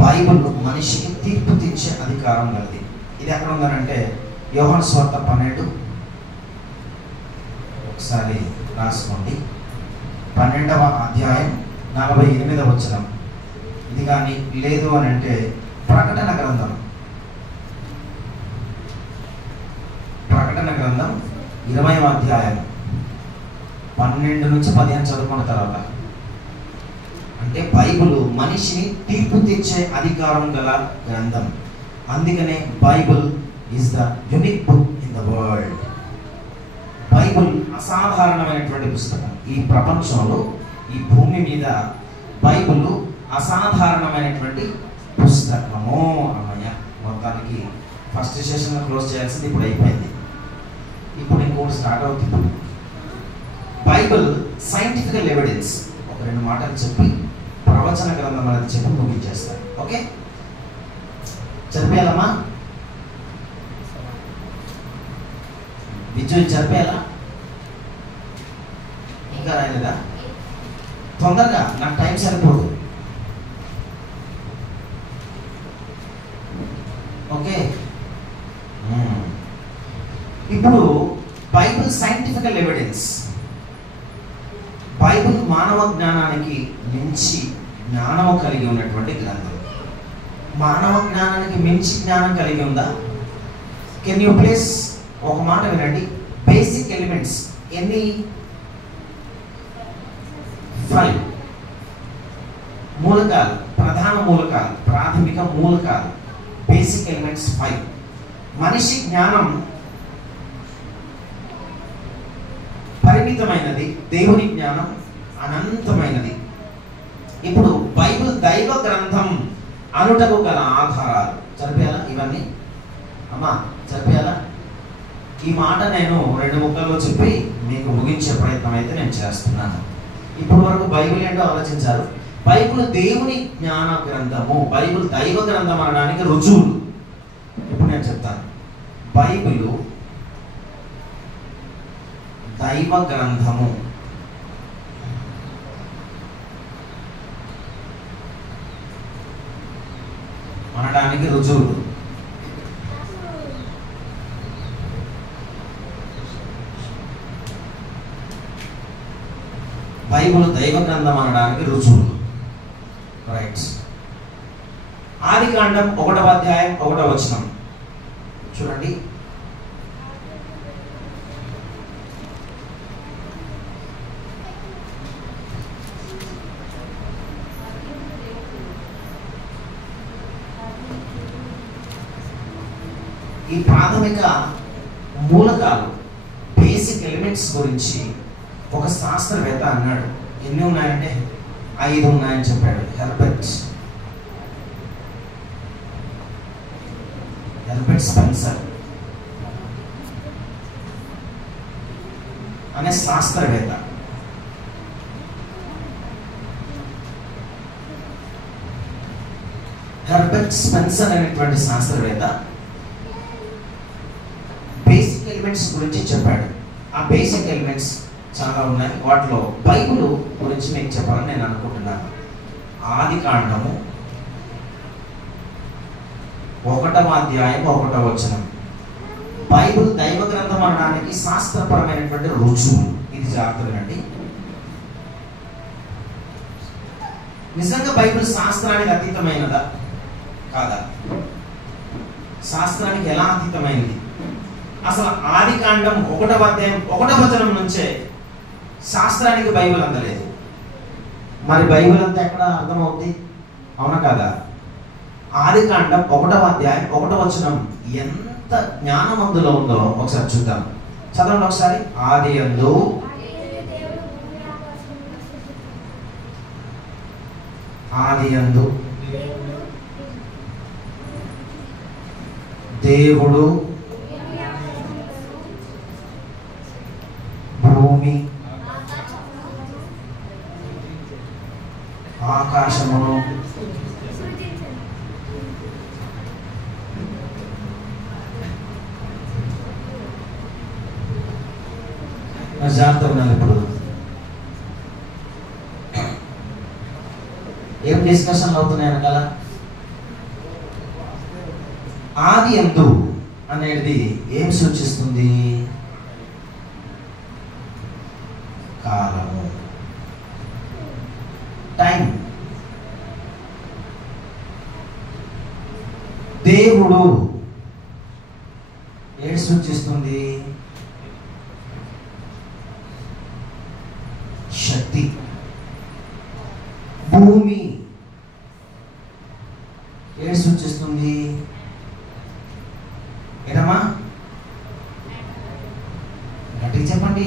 బైబిల్ మనిషికి తీర్పు తీర్చే అధికారం కలది. ఇది ఎక్కడ ఉందనంటే యోహాను సువార్త 12, ఒకసారి రాసుకోండి. 12వ అధ్యాయం 48వ వచనం. ఇది కానీ లేదు అని అంటే ప్రకటన గ్రంథం 20వ అధ్యాయం 12 నుంచి 15 చదువుకున్న తర్వాత, అంటే బైబిల్ మనిషిని తీర్పు తీర్చే అధికారం గల గ్రంథం. అందుకనే Bible is the unique book in the world. Bible అసాధారణమైనటువంటి పుస్తకం. ఈ ప్రపంచంలో, ఈ భూమి మీద బైబిల్ అసాధారణమైనటువంటి పుస్తకము. అన్నయ్య మొత్తానికి ఫస్ట్ సెషన్ క్లోజ్ చేయాల్సింది ఇప్పుడు అయిపోయింది. ఇప్పుడు ఇంకోటి స్టార్ట్ అవుతుంది. Bible scientifical evidence. ఒక 2 మాటలు చెప్పి ప్రవచన గ్రంథం అనేది చెప్పి ముగించేస్తాను. ఓకే, చదివేయాలమ్మా? విద్యుత్ చదివేయాలా? ఇంకా రాయలేదా? తొందరగా, నాకు టైం సరిపోదు. ఓకే, ఇప్పుడు బైబిల్ సైంటిఫికల్ ఎవిడెన్స్. బైబిల్ మానవ జ్ఞానానికి మించి జ్ఞానము కలిగి ఉన్నటువంటి గ్రంథం. మానవ జ్ఞానానికి మించి జ్ఞానం కలిగి ఉందా? కెన్ యూ ప్లీజ్ ఒక మాట వినండి. బేసిక్ ఎలిమెంట్స్ ఎన్ని? 5 మూలకాలు, ప్రధాన మూలకాలు, ప్రాథమిక మూలకాలు, బేసిక్ ఎలిమెంట్స్ 5. మనిషి జ్ఞానం పరిమితమైనది, దేవుని జ్ఞానం అనంతమైనది. ఇప్పుడు బైబిల్ దైవ గ్రంథం అనుటకు గల ఆధారాలు చదివేయాలా? ఇవన్నీ అమ్మా చదివేయాలా? ఈ మాట నేను 2 ముక్కల్లో చెప్పి మీకు ముగించే ప్రయత్నం అయితే నేను చేస్తున్నాను. ఇప్పటి వరకు బైబిల్ ఏంటో ఆలోచించారు. బైబిల్ దేవుని జ్ఞాన గ్రంథము, బైబిల్ దైవ గ్రంథం అనడానికి రుజువులు ఇప్పుడు నేను చెప్తాను. బైబిల్ దైవ గ్రంథము అనడానికి రుజువులు. బైబిల్ దైవ గ్రంథం అనడానికి రుజువులు. రైట్. ఆదికాండం 1వ అధ్యాయం 1వ వచనం చూడండి. ఈ ప్రాథమిక మూలకాలు, బేసిక్ ఎలిమెంట్స్ గురించి ఒక శాస్త్రవేత్త అన్నాడు. ఎన్ని ఉన్నాయంటే 5 ఉన్నాయని చెప్పాడు. హెర్బర్ట్ స్పెన్సర్ అనే శాస్త్రవేత్త. హెర్బర్ట్ స్పెన్సర్ అనేటువంటి శాస్త్రవేత్త బేసిక్ ఎలిమెంట్స్ గురించి చెప్పాడు. ఆ బేసిక్ ఎలిమెంట్స్ చాలా ఉన్నాయి. వాటిలో బైబిల్ గురించి నేను చెప్పాలని నేను అనుకుంటున్నాను. ఆదికాండము 1వ అధ్యాయం 1వ వచనం. బైబిల్ దైవ గ్రంథం అనడానికి శాస్త్రపరమైనటువంటి రుజువు. ఇది జాగ్రత్తగానండి. నిజంగా బైబిల్ శాస్త్రానికి అతీతమైనదా కాదా? శాస్త్రానికి ఎలా అతీతమైనది? అసలు ఆదికాండం 1వ అధ్యాయం 1వ వచనం నుంచే శాస్త్రానికి బైబిల్ అందలేదు. మరి బైబిల్ అంతా ఎక్కడ అర్థమవుతుంది? అవునా కాదా? ఆదికాండం 1వ అధ్యాయం 1వ వచనం ఎంత జ్ఞానమందులో ఉందో ఒకసారి చూద్దాం. చదవండి ఒకసారి. ఆదియందు దేవుడు భూమి ఆకాశమును జాగ్రత్త ఉన్నాను. ఇప్పుడు ఏం డిస్కషన్లు అవుతున్నాయి వెనకాల? ఆది యందు అనేది ఏం సూచిస్తుంది? కాలము, టైం. దేవుడు ఏం సూచిస్తుంది? శక్తి. భూమి ఏం సూచిస్తుంది? ఏడమ్మా గట్టిగా చెప్పండి.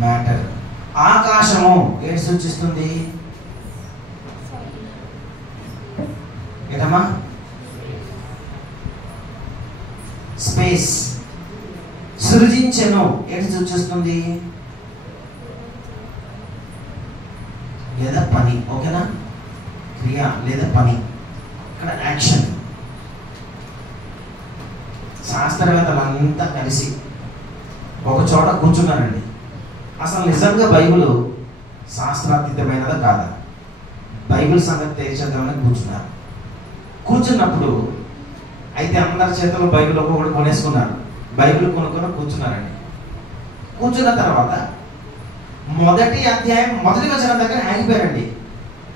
మ్యాటర్. ఆకాశము ఏం సూచిస్తుంది? ఏడమ్మా స్పేస్. సృజించెను ఏం సూచిస్తుంది? లేదా పని. ఓకేనా? క్రియ లేదా పని. ఇక్కడ యాక్షన్. శాస్త్రవేత్తలంతా కలిసి ఒక చోట కూర్చున్నారండి. అసలు నిజంగా బైబిల్ శాస్త్రాతీతమైనదా కాదా? బైబిల్ సంగతి తెలిసేద్దామని కూర్చున్నారు. కూర్చున్నప్పుడు అయితే అందరి చేతుల్లో బైబిల్ ఒక్కొక్కటి కొనేసుకున్నారు. బైబిల్ కొనుక్కొని కూర్చున్నారండి. కూర్చున్న తర్వాత మొదటి అధ్యాయం 1వ వచనం దగ్గర ఆగిపోయారండి.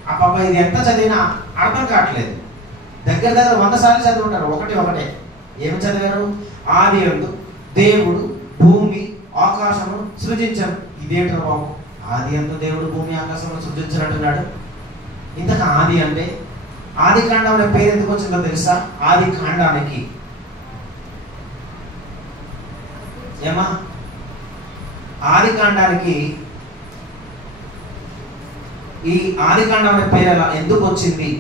ఆ పాప ఇది ఎంత చదివినా అర్థం కావట్లేదు. దగ్గర 100 సార్లు చదువుంటారు. ఒకటే ఏమి చదివారు? ఆదియందు దేవుడు భూమి ఆకాశము సృజించను. ఇదేంటో బాబు, ఆదియందు దేవుడు భూమి ఆకాశము సృజించనంటున్నాడు. ఇంతకు ఆది అంటే ఆది కాండం అనే పేరు ఎందుకు వచ్చిందో తెలుసా? ఆది కాండానికి ఏమా ఆది కాండానికి ఈ ఆది కాండం అనే పేరు ఎలా ఎందుకు వచ్చింది?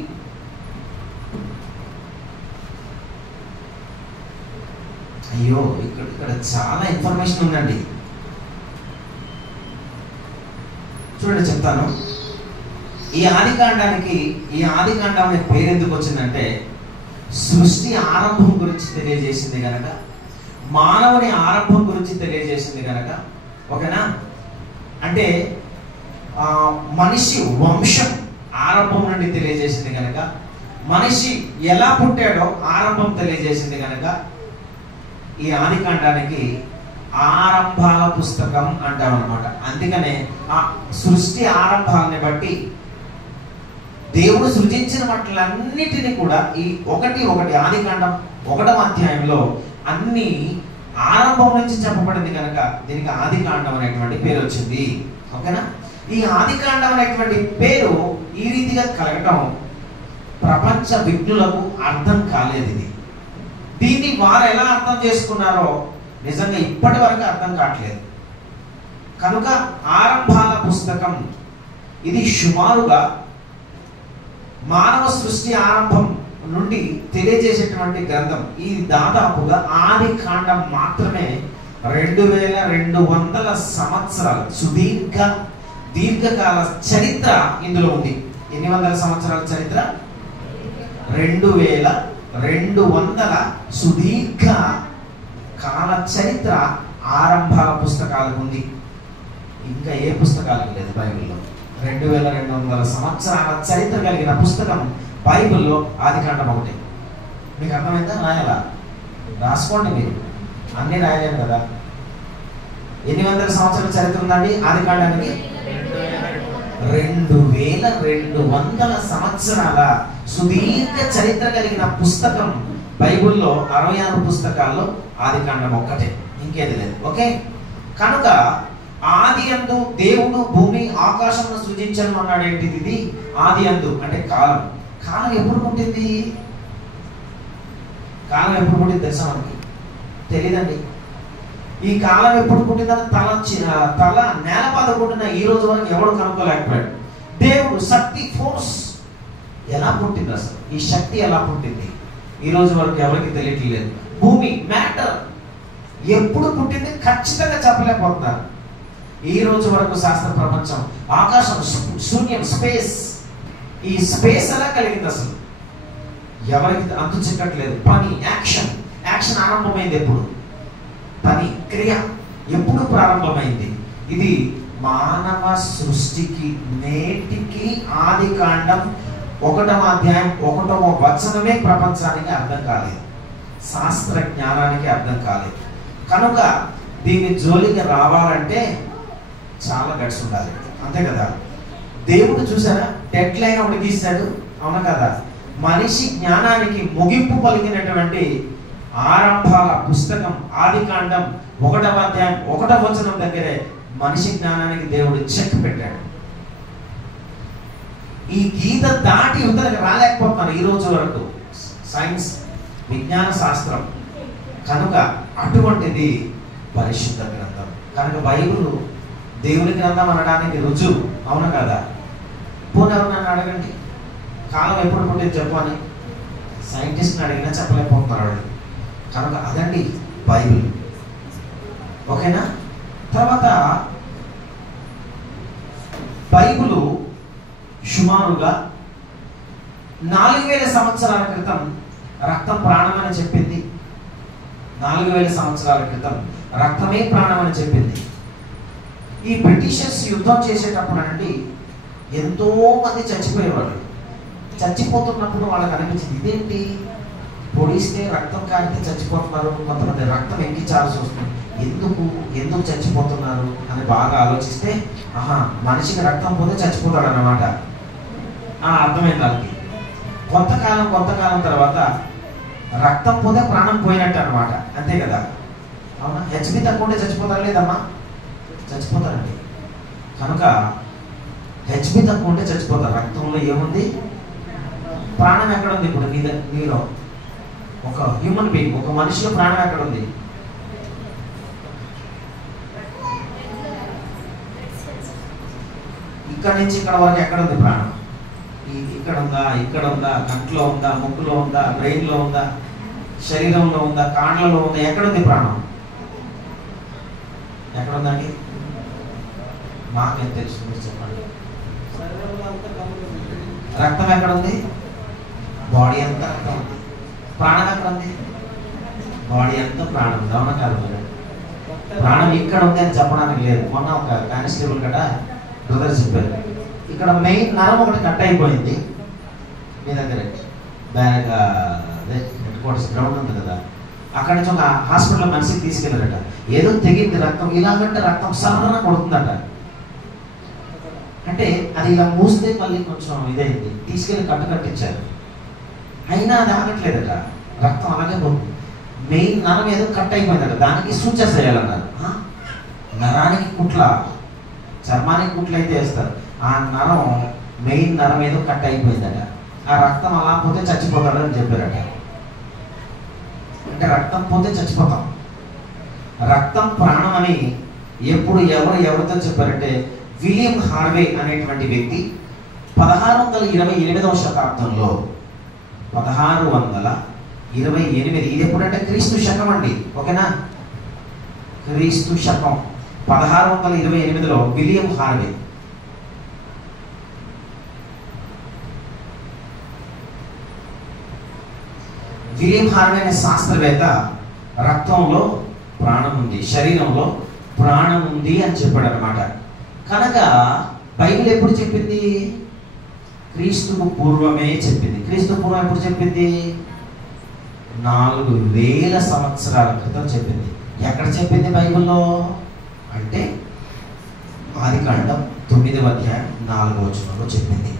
అయ్యో ఇక్కడ చాలా ఇన్ఫర్మేషన్ ఉందండి. చూడండి చెప్తాను. ఈ ఆది కాండం అనే పేరు ఎందుకు వచ్చిందంటే సృష్టి ఆరంభం గురించి తెలియజేసింది గనక, మానవుని ఆరంభం గురించి తెలియజేసింది గనక. ఓకేనా? అంటే మనిషి వంశం ఆరంభం నుండి తెలియజేసింది కనుక, మనిషి ఎలా పుట్టాడో ఆరంభం తెలియజేసింది కనుక ఈ ఆదికాండానికి ఆరంభాల పుస్తకం అంటాం అన్నమాట. అందుకనే ఆ సృష్టి ఆరంభాన్ని బట్టి దేవుడు సృజించిన వాటిలన్నిటినీ కూడా ఈ ఒకటి ఆదికాండం 1వ అధ్యాయంలో అన్ని ఆరంభం నుంచి చెప్పబడింది కనుక దీనికి ఆదికాండం అనేటువంటి పేరు వచ్చింది. ఓకేనా? ఈ ఆదికాండం అనేటువంటి పేరు ఈ రీతిగా కలగటం ప్రపంచ విజ్ఞులకు అర్థం కాలేదు. ఇది దీన్ని వారు ఎలా అర్థం చేసుకున్నారో నిజంగా ఇప్పటి వరకు అర్థం కావట్లేదు. కనుక ఆరంభాల పుస్తకం ఇది సుమారుగా మానవ సృష్టి ఆరంభం నుండి తెలియజేసేటువంటి గ్రంథం. ఇది దాదాపుగా ఆది కాండం మాత్రమే 2200 సంవత్సరాలు దీర్ఘకాల చరిత్ర ఇందులో ఉంది. ఎన్ని వందల సంవత్సరాల చరిత్ర? 2200 సుదీర్ఘ కాల చరిత్ర ఆరంభాల పుస్తకాలకు ఉంది. ఇంకా ఏ పుస్తకాలకు లేదు బైబిల్లో. 2200 సంవత్సరాల చరిత్ర కలిగిన పుస్తకం బైబిల్లో ఆదికాండం ఒకటి. మీకు అర్థమైందా? రాయాలా? రాసుకోండి. మీరు అన్ని రాయలేరు కదా. ఎన్ని వందల సంవత్సరాల చరిత్ర ఉందండి ఆదికాండానికి? 2200 సంవత్సరాల సుదీర్ఘ చరిత్ర కలిగిన పుస్తకం బైబిల్లో 66 పుస్తకాల్లో ఆదికాండం ఒక్కటే, ఇంకేది లేదు. ఓకే, కనుక ఆది అందు దేవుడు భూమి ఆకాశమును సృజించను అన్నాడు. ఏంటిది ఇది? ఆది అందు అంటే కాలం. కాలం ఎప్పుడు పుట్టింది? కాలం ఎప్పుడు పుట్టింది తెలుసా మనకి? తెలీదండి. ఈ కాలం ఎప్పుడు పుట్టిందని తల నేల పదకుంటున్న ఈ రోజు వరకు ఎవడు కనుక్కోలేకపోయాడు. దేవుడు శక్తి ఫోర్స్ ఎలా పుట్టింది? అసలు ఈ శక్తి ఎలా పుట్టింది ఈ రోజు వరకు ఎవరికి తెలియట్లేదు. భూమి మ్యాటర్ ఎప్పుడు పుట్టింది ఖచ్చితంగా చెప్పలేకపోతున్నారు ఈ రోజు వరకు శాస్త్ర ప్రపంచం. ఆకాశం, శూన్యం, స్పేస్. ఈ స్పేస్ ఎలా కలిగింది అసలు ఎవరికి అంతు చిక్కట్లేదు. పని, యాక్షన్ ఆరంభమైంది ఎప్పుడు? పని, క్రియ ఎప్పుడు ప్రారంభమైంది? ఇది మానవ సృష్టికి నేటికి ఆది కాండం 1వ అధ్యాయం 1వ వచనమే ప్రపంచానికి అర్థం కాలేదు, శాస్త్ర జ్ఞానానికి అర్థం కాలేదు. కనుక దీని జోలికి రావాలంటే చాలా గట్స్ ఉండాలి, అంతే కదా. దేవుడు చూసారా డెడ్ లైన్ ఒకటి గీస్తాడు, అవునా కదా. మనిషి జ్ఞానానికి ముగింపు పలికినటువంటి ఆరంభాల పుస్తకం ఆదికాండం 1వ అధ్యాయం 1వ వచనం దగ్గరే మనిషి జ్ఞానానికి దేవుడు చెక్ పెట్టాడు. ఈ గీత దాటి ఉత్తరకు రాలేకపోతున్నారు ఈ రోజు వరకు సైన్స్, విజ్ఞాన శాస్త్రం. కనుక అటువంటిది పరిశుద్ధ గ్రంథం. కనుక బైబిల్ దేవుని గ్రంథం అనడానికి రుజువు, అవునా కదా. పోనీ ఎవరు అడగండి కాలం ఎప్పుడు పుట్టింది చెప్పు అని, సైంటిస్ట్ని అడిగినా చెప్పలేకపోతున్నారు. కనుక అదండి బైబిల్. ఓకేనా. తర్వాత బైబిల్ సుమారుగా 4000 సంవత్సరాల క్రితం రక్తం ప్రాణమని చెప్పింది. 4000 సంవత్సరాల క్రితం రక్తమే ప్రాణమని చెప్పింది. ఈ బ్రిటిషర్స్ యుద్ధం చేసేటప్పుడు అండి ఎంతో మంది చచ్చిపోయేవాళ్ళు. చచ్చిపోతున్నప్పుడు వాళ్ళకి అనిపించింది ఇదేంటి, పొడిస్తే రక్తం కారితే చచ్చిపోతున్నారు, కొంతమంది రక్తం ఎక్కించాల్సి వస్తుంది, ఎందుకు చచ్చిపోతున్నారు అని బాగా ఆలోచిస్తే మనిషికి రక్తం పోతే చచ్చిపోతాడు అన్నమాట. అర్థమైంది వాళ్ళకి. కొంతకాలం తర్వాత రక్తం పోతే ప్రాణం పోయినట్టు అనమాట, అంతే కదా. అవునా. హెచ్బి తక్కువ ఉంటే చచ్చిపోతారు లేదమ్మా? చచ్చిపోతారండి. కనుక హెచ్బి తక్కువ ఉంటే చచ్చిపోతారు. రక్తంలో ఏముంది? ప్రాణం ఎక్కడ ఉంది? ఇప్పుడు నీలో ఒక హ్యూమన్ బీయింగ్, ఒక మనిషిలో ప్రాణం ఎక్కడ ఉంది? ఇక్కడ నుంచి ఇక్కడ వరకు ఎక్కడ ఉంది ప్రాణం? ఇక్కడ ఉందా, కంట్లో ఉందా, ముక్కులో ఉందా, బ్రెయిన్లో ఉందా, శరీరంలో ఉందా, కాండ్లలో ఉందా? ఎక్కడుంది ప్రాణం? ఎక్కడుందండి? మాకేం తెలుసు, మీరు చెప్పండి. రక్తం ఎక్కడుంది? బాడీ అంతా రక్తం ఉంది. ప్రాణం ఎక్కడుంది? బాడీ అంతా ప్రాణం ఉంది, అవునా కాదు? ప్రాణం ఇక్కడ ఉంది అని చెప్పడానికి లేదు. మొన్న ఒక కానిస్టేబుల్ గట బ్రదర్ చెప్పారు, ఇక్కడ మెయిన్ నరం ఒకటి కట్ అయిపోయింది మీ దగ్గర, హెడ్ క్వార్టర్స్ గ్రౌండ్ ఉంది కదా, అక్కడి నుంచి ఒక హాస్పిటల్ మనిషికి తీసుకెళ్ళారట. ఏదో తెగింది రక్తం, ఇలాగంటే రక్తం సర్రన కొడుతుందట. అంటే అది ఇలా మూస్తే మళ్ళీ కొంచెం ఇదైంది, తీసుకెళ్ళి కట్టించారు. అయినా అది ఆగట్లేదట, రక్తం అలాగే పోతుంది. మెయిన్ నరం ఏదో కట్ అయిపోయిందట, దానికి సూచస్ వేయాలన్నారు. నరానికి కుట్ల, చర్మానికి కుట్లు అయితే వేస్తారు. ఆ నరం, మెయిన్ నరం ఏదో కట్ అయిపోయిందట. ఆ రక్తం అలా పోతే చచ్చిపోతాడు అని చెప్పారట. అంటే రక్తం పోతే చచ్చిపోతాం. రక్తం ప్రాణం అని ఎప్పుడు ఎవరితో చెప్పారంటే విలియం హార్వే అనేటువంటి వ్యక్తి 1628వ శతాబ్దంలో 1628 ఇది ఎప్పుడంటే క్రీస్తు శకం అండి, ఓకేనా? క్రీస్తు శకం 1628లో విలియం హార్వే అనే శాస్త్రవేత్త రక్తంలో ప్రాణం ఉంది, శరీరంలో ప్రాణం ఉంది అని చెప్పాడు అనమాట. కనుక బైబిల్ ఎప్పుడు చెప్పింది? క్రీస్తుకు పూర్వమే చెప్పింది. క్రీస్తు పూర్వం ఎప్పుడు చెప్పింది? 4000 సంవత్సరాల క్రితం చెప్పింది. ఎక్కడ చెప్పింది బైబిల్లో అంటే ఆదికాండం 9వ అధ్యాయం 4వ వచనంలో చెప్పింది.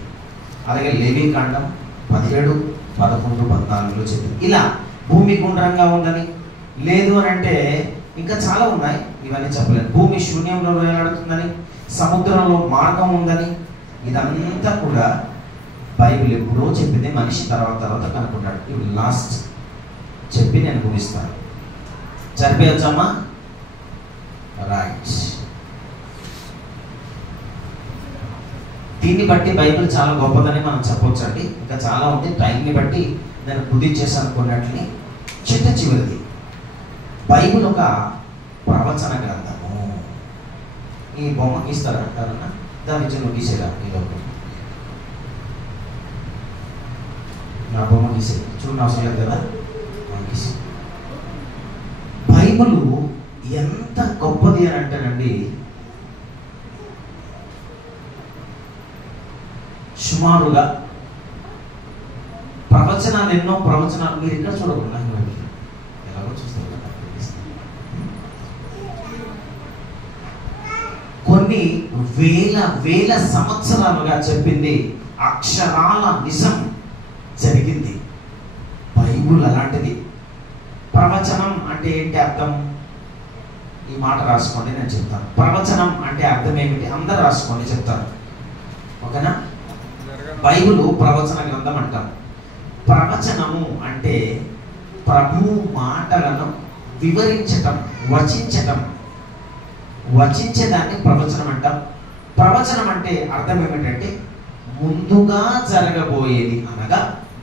అలాగే లేవీకాండం 17, 11, 14లో చెప్పింది. ఇలా భూమి గుండ్రంగా ఉందని, లేదు అని అంటే ఇంకా చాలా ఉన్నాయి, ఇవన్నీ చెప్పలేదు. భూమి శూన్యంలో వేలాడుతుందని, సముద్రంలో మార్గం ఉందని, ఇదంతా కూడా బైబిల్ ఎప్పుడో చెప్పింది. మనిషి తర్వాత కనుక్కున్నాడు. ఇప్పుడు లాస్ట్ చెప్పి నేను ముగిస్తాను. చదివేయచ్చమ్మా? రైట్. దీన్ని బట్టి బైబిల్ చాలా గొప్పదని మనం చెప్పవచ్చు అండి. ఇంకా చాలా ఉంది, టైంని బట్టి నేను కుదించేసాను కొన్నట్లని. చిట్ట చివరిది, బైబిల్ ఒక ప్రవచన గ్రంథము. ఈ బొమ్మ గీస్తారా అంటారన్నా? దాని నుంచి నువ్వు గీసేదా? ఇదో నా బొమ్మ గీసే చూడండి, అవసరం లేదు కదా? గీసే. బైబిల్ ఎంత గొప్పది అని అంటేనండి, సుమారుగా ప్రవచనాలు, ఎన్నో ప్రవచనాలు మీరు ఇక్కడ చూడకుండా ఎలాగో చూస్తారు కదా, కొన్ని వేల సంవత్సరాలుగా చెప్పింది అక్షరాల నిజం జరిగింది. బైబిల్ అలాంటిది. ప్రవచనం అంటే ఏంటి అర్థం? ఈ మాట రాసుకోండి, నేను చెప్తాను. ప్రవచనం అంటే అర్థం ఏమిటి? అందరు రాసుకోండి, చెప్తాను, ఓకేనా? బైబిల్ ప్రవచన గ్రంథం అంటాం. ప్రవచనము అంటే ప్రభు మాటలను వివరించటం, వచించేదాన్ని ప్రవచనం అంటాం. ప్రవచనం అంటే అర్థం ఏమిటంటే ముందుగా జరగబోయేది, అనగా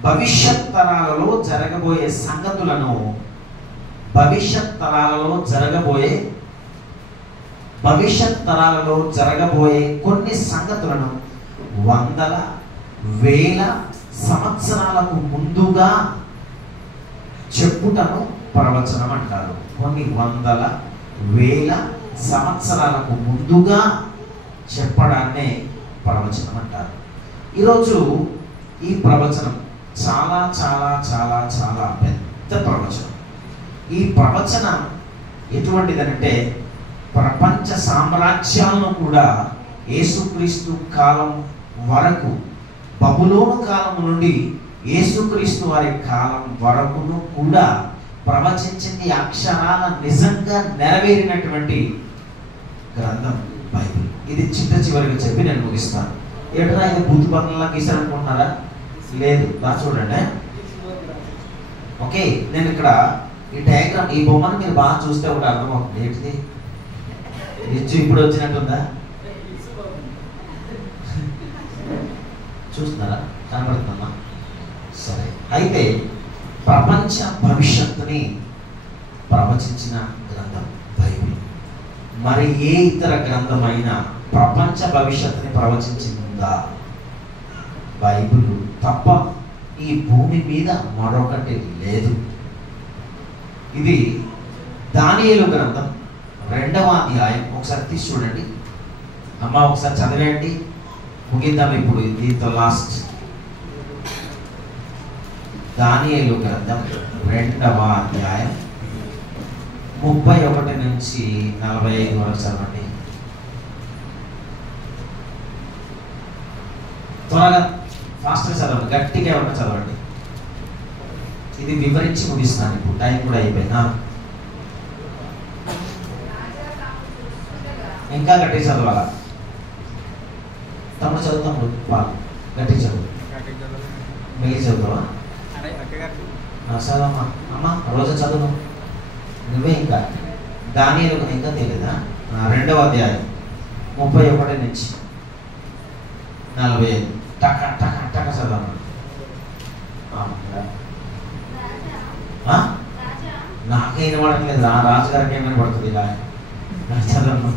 భవిష్యత్ తరాలలో జరగబోయే సంగతులను, భవిష్యత్ తరాలలో జరగబోయే కొన్ని సంగతులను 100,000 సంవత్సరాలకు ముందుగా చెప్పుటను ప్రవచనం అంటారు. కొన్ని 100,000 సంవత్సరాలకు ముందుగా చెప్పడాన్నే ప్రవచనం అంటారు. ఈరోజు ఈ ప్రవచనం చాలా చాలా చాలా చాలా పెద్ద ప్రవచనం. ఈ ప్రవచనం ఎటువంటిదనంటే ప్రపంచ సామ్రాజ్యాలను కూడా యేసుక్రీస్తు కాలం వరకు, బబులోను కాలం నుండి యేసుక్రీస్తు వారి కాలం వరకును కూడా ప్రవచించింది. అక్షరాల నిజంగా నెరవేరినటువంటి గ్రంథం బైబిల్. ఇది చిట్ట చివరిగా చెప్పి నేను ముగిస్తాను. ఏటరా ఇది భూతి బంగ్లా గీసారనుకుంటున్నారా? లేదు, రా చూడండి. ఓకే, నేను ఇక్కడ ఈ డయాగ్రామ్, ఈ బొమ్మను మీరు బాగా చూస్తే ఒకటి అర్థమవుతుంది. ఏంటిది? ఇచ్చు ఇప్పుడు వచ్చినట్టుందా? చూస్తున్నారా? కనబడుతుందమ్మా? సరే, అయితే ప్రపంచ భవిష్యత్తుని ప్రవచించిన గ్రంథం బైబిల్. మరి ఏ ఇతర గ్రంథమైనా ప్రపంచ భవిష్యత్తుని ప్రవచించిందా? బైబిల్ తప్ప ఈ భూమి మీద మరొకటి లేదు. ఇది దానియేలు గ్రంథం 2వ అధ్యాయం. ఒకసారి తీసి చూడండి అమ్మ, ఒకసారి చదివేయండి, ముగిద్దాం ఇప్పుడు దీంతో లాస్ట్. దానియేలు గ్రంథం 2వ అధ్యాయం 31 నుంచి 45 వరకు చదవండి. త్వరగా ఫాస్ట్గా చదవండి, గట్టిగా ఏమన్నా చదవండి. ఇది వివరించి ముగిస్తాను, ఇప్పుడు టైం కూడా అయిపోయినా. ఇంకా గట్టి చదవాలా? తమ్ముడు చదువుతాము, వాళ్ళు గట్టి చదువు. మెల్లి చదువుతావా? చదవమ్మా. అమ్మ రోజు చదువు నువ్వే. ఇంకా దానియేలు ఇంకా తెలియదా? 2వ అధ్యాయం 31 నుంచి 45 టక టక టక చదవమ్మా. నాకే వినబడట్లేదు. రాజుగారికి ఏమైనా పడుతుంది ఇలా చదవమ్మా.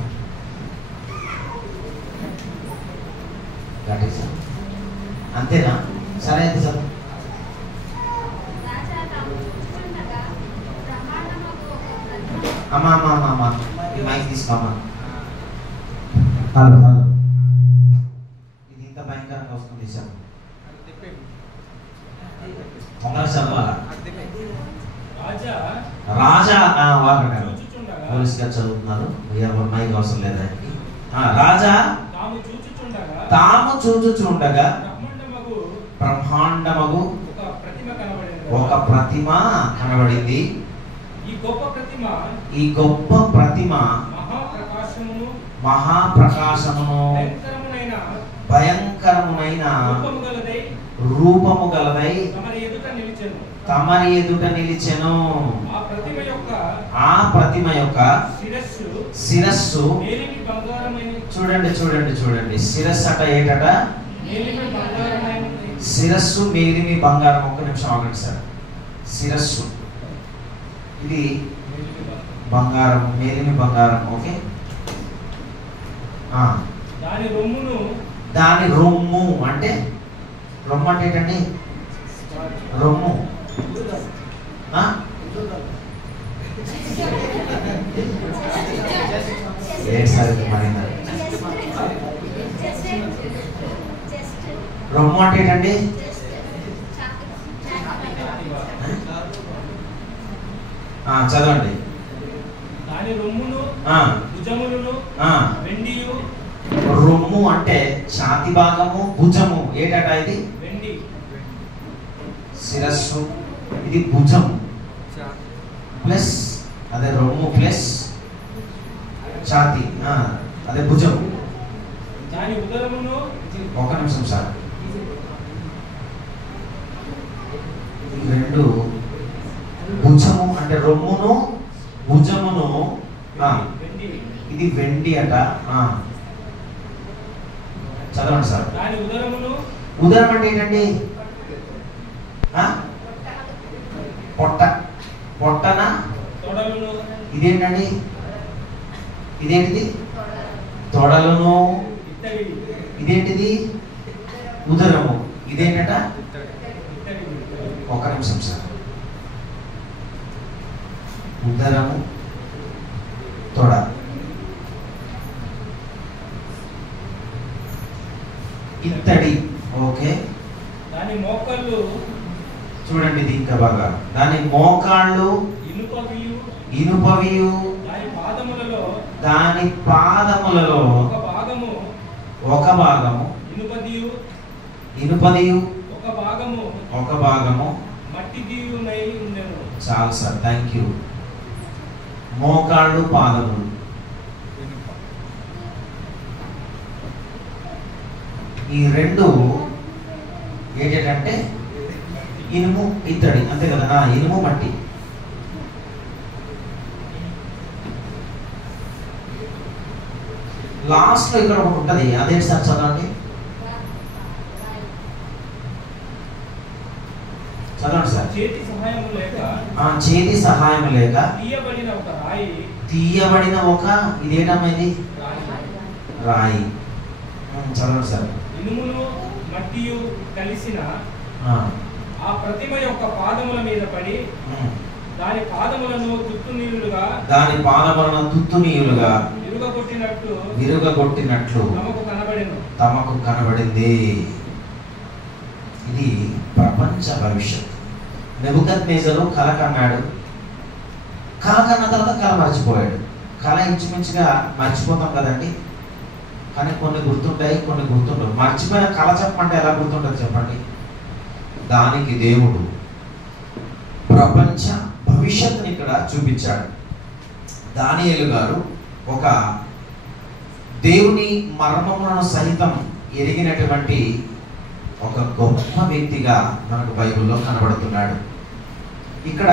అంతేనా? సరే అయితే చదువు. అమ్మా అమ్మా అమ్మా మైక్ తీసుకోమ్మా. హలో హలో, ఇది ఇంత భయంకరంగా వస్తుంది సార్. చదవాలా? రాజా వారు పోలీస్ గారు చదువుతున్నారు. మైక్ అవసరం లేదా? రాజా తాము చూచుచుండగా బ్రహ్మాండమగు ఒక ప్రతిమ కనబడింది. ఈ గొప్ప ప్రతిమ మహాప్రకాశమును భయంకరమునైన రూపము గలదై తమరి ఎదుట నిలిచెను. ఆ ప్రతిమ యొక్క శిరస్సు చూడండి చూడండి చూడండి. శిరస్సు అట ఏటట? శిరస్సు మేలిమి బంగారం. ఒక్క నిమిషం ఆగండి సార్. శిరస్సు ఇది బంగారం, మేలిమి బంగారం. ఓకే. దాని రొమ్ము అంటే, రొమ్ము అంటే ఏంటండి? రొమ్ము రొమ్ము అంటే ఏంటండి? చదవండి. రొమ్ము అంటే ఛాతి భాగము, భుజము. ఏటట ఇది? శిరస్సు, ఇది భుజం ప్లస్ అదే రొమ్ము ప్లస్ ఛాతి, అదే భుజం. ఒక నిమిషం సార్. రెండు భుజము అంటే రొమ్మును భుజమును. ఇది వెండి అట. చదవండి సార్. ఉదరం అంటే ఏంటండి? పొట్ట. పొట్టన ఇదేంటండి? ఇదేంటిది? తొడలును. ఇదేంటిది? ఉదరము. ఇదేంటట? ఒక నిమిషం సార్. ఉదరము, తొడ. ఇత్తడి. ఓకే. దాని మోకాళ్ళు చూడండి, ఇది ఇంకా బాగా. దాని మోకాళ్ళు ఇనుపవియు, దాని పాదములలో ఒక భాగము ఇనుపదియు, ఒక భాగము మట్టిదియునై ఉండెను. చాలు సార్, థ్యాంక్ యూ. మోకాళ్ళు, పాదములు. ఈ రెండు ఏంటంటే ఇనుము, ఇత్తడి. అంతే కదా? ఇనుము, మట్టి. లాస్ట్ లో ఇక్కడ ఒకటి ఉంటుంది. అదే సార్ చదవండి. చదవండి సార్. చేతి సహాయం లేక తీయబడిన ఒక ఇదేటమ్మా? ఇది రాయి. చదవండి సార్. ఇనుమును మట్టియు కలిసిన ఆ ప్రతిమ యొక్క పాదముల మీద పడి దాని పాదములను తుత్తునీయులుగా విరుగగొట్టినట్లు తమకు కనబడింది. ఇది ప్రపంచ భవిష్యత్. నెబుకద్నెజరు కల కన్నాడు. కల కన్న తర్వాత కల మర్చిపోయాడు. కళ ఇంచుమించుగా మర్చిపోతాం కదండి. కానీ కొన్ని గుర్తుంటాయి, కొన్ని గుర్తుండవు. మర్చిపోయిన కళ చెప్పమంటే ఎలా గుర్తుంటుంది చెప్పండి? దానికి దేవుడు ప్రపంచ భవిష్యత్తుని ఇక్కడ చూపించాడు. దానియేలు గారు ఒక దేవుని మర్మములను సహితం ఎరిగినటువంటి ఒక గొప్ప వ్యక్తిగా మనకు బైబిల్లో కనబడుతున్నాడు. ఇక్కడ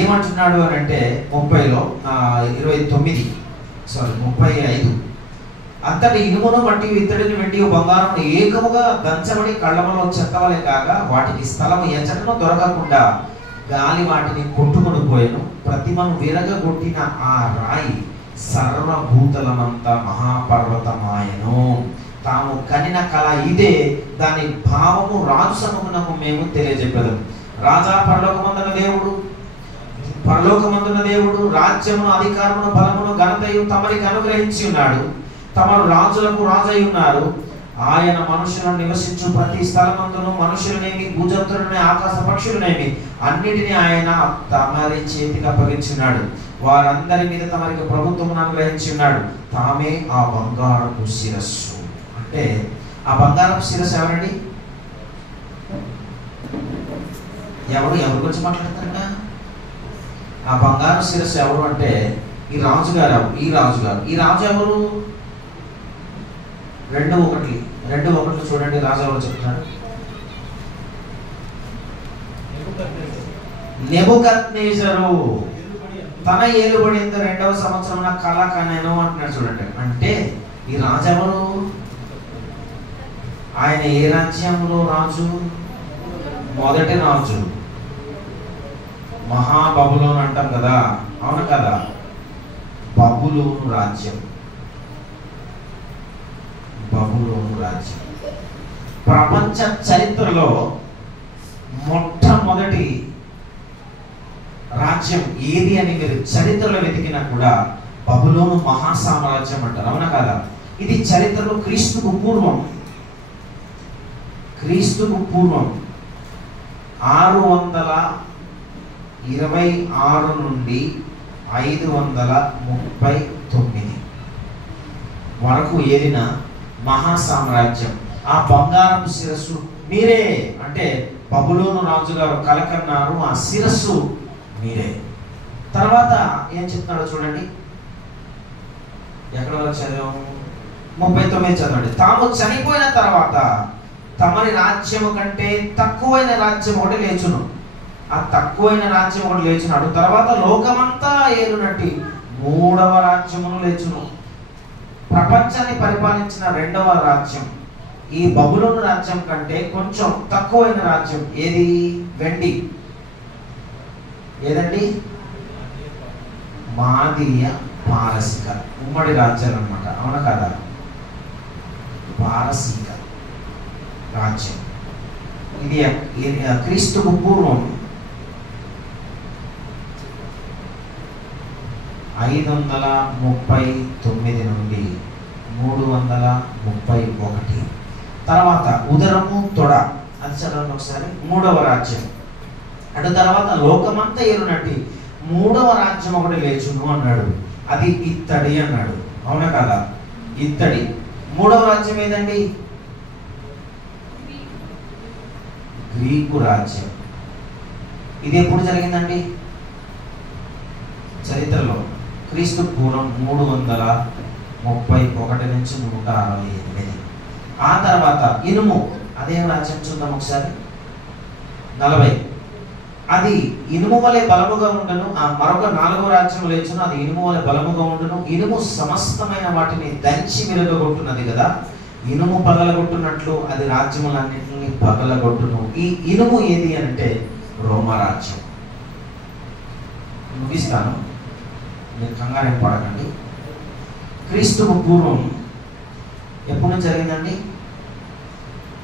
ఏమంటున్నాడు అని అంటే 30లో 35 అంతటి ఇనుమును మట్టి ఇత్తడిని వెండి బంగారం ఏకముగా దంచబడి కళ్ళములో చెత్తవలే కాగా వాటికి స్థలము ఎచ్చటను దొరకకుండా గాలి వాటిని కొట్టుకొని పోయెను. ప్రతిమను విరగగొట్టిన ఆ రాయి సర్వభూతలమంతా మహాపర్వతమాయను. తాము కనిన కళ ఇదే, దాని భావము రాజు సముఖమునకు మేము తెలియజెప్పేదాం. రాజా పరలోకమందున దేవుడు రాజ్యమును అధికారమును బలమును ఘనతయు తమరికి అనుగ్రహించి ఉన్నాడు. తమరు రాజులకు రాజై ఉన్నారు. ఆయన మనుషులను నివసించు ప్రతి స్థలమందును మనుషులనేమి భూజంతులనే ఆకాశ పక్షులనేమి అన్నిటినీ ఆయన తమరి చేతికి అప్పగించున్నాడు. వారందరి మీద తమరికి ప్రభుత్వమును అనుగ్రహించి ఉన్నాడు. తామే ఆ బంగారపు శిరస్సు. అంటే ఆ బంగారపు శిరస్సు ఎవరండి? ఎవరి గురించి మాట్లాడతారట? ఆ బంగారు శిరస్సు ఎవరు అంటే ఈ రాజు ఎవరు? 2:1 చూడండి. రాజు ఎవరు చెప్తున్నాడు? నెబుకద్నెజరు తన ఏలుబడి 2వ సంవత్సరం కళ కనెను అంటున్నాడు. చూడండి, అంటే ఈ రాజు ఎవరు? ఆయన ఏ రాజ్యంలో రాజు? మొదటి రాజు. మహాబబులోను అంటాం కదా, అవును కదా? బబులోను రాజ్యం. ప్రపంచ చరిత్రలో మొట్టమొదటి రాజ్యం ఏది అని మీరు చరిత్రలో వెతికినా కూడా బబులోను మహాసామ్రాజ్యం అంటారు, అవునా కదా? ఇది చరిత్రలో క్రీస్తుకు పూర్వం 626 నుండి 539 వరకు ఏలిన మహాసామ్రాజ్యం. ఆ బంగారపు శిరస్సు మీరే, అంటే బబులోను రాజు గారు కలకన్నారు, ఆ శిరస్సు మీరే. తర్వాత ఏం చెప్తున్నాడో చూడండి, ఎక్కడ చదివాము? 39 చదవండి. తాము చనిపోయిన తర్వాత తమరి రాజ్యము కంటే తక్కువైన రాజ్యం ఒకటి లేచును. ఆ తక్కువైన రాజ్యం ఒకటి లేచున్నాడు. తర్వాత లోకమంతా ఏలునట్టి 3వ రాజ్యమును లేచును. ప్రపంచాన్ని పరిపాలించిన 2వ రాజ్యం ఈ బబులోను రాజ్యం కంటే కొంచెం తక్కువైన రాజ్యం ఏది? వెండి. ఏదండి? మాదీయ పారసిక ఉమ్మడి రాజ్యాలు అన్నమాట, అవునా కదా? పారసీక రాజ్యం. ఇది క్రీస్తుకు పూర్వం 539 నుండి 331. తర్వాత ఉదరము తొడ, అది చదవండి ఒకసారి. 3వ రాజ్యం. అటు తర్వాత లోకమంతా ఏలునట్టి 3వ రాజ్యం ఒకటి లేచును అన్నాడు. అది ఇత్తడి అన్నాడు, అవునా కదా? ఇత్తడి. 3వ రాజ్యం ఏదండి? గ్రీకు రాజ్యం. ఇది ఎప్పుడు జరిగిందండి చరిత్రలో? క్రీస్తు పూర్వం 331 నుంచి 168. ఆ తర్వాత ఇనుము, అదే రాజ్యం చూద్దాం ఒకసారి. 40. అది ఇనుము వలె బలముగా ఉండును. ఆ మరొక 4వ రాజ్యం లేచును, అది ఇనుము వలె బలముగా ఉండును. ఇనుము సమస్తమైన వాటిని దంచి విరగొట్టున్నది కదా, ఇనుము పగలగొట్టున్నట్లు అది రాజ్యములన్నింటినీ పగలగొట్టును. ఈ ఇనుము ఏది అంటే రోమరాజ్యం. ముగిస్తాను, మీరు కంగారేం పడకండి. క్రీస్తుకు పూర్వం ఎప్పుడు జరిగిందండి?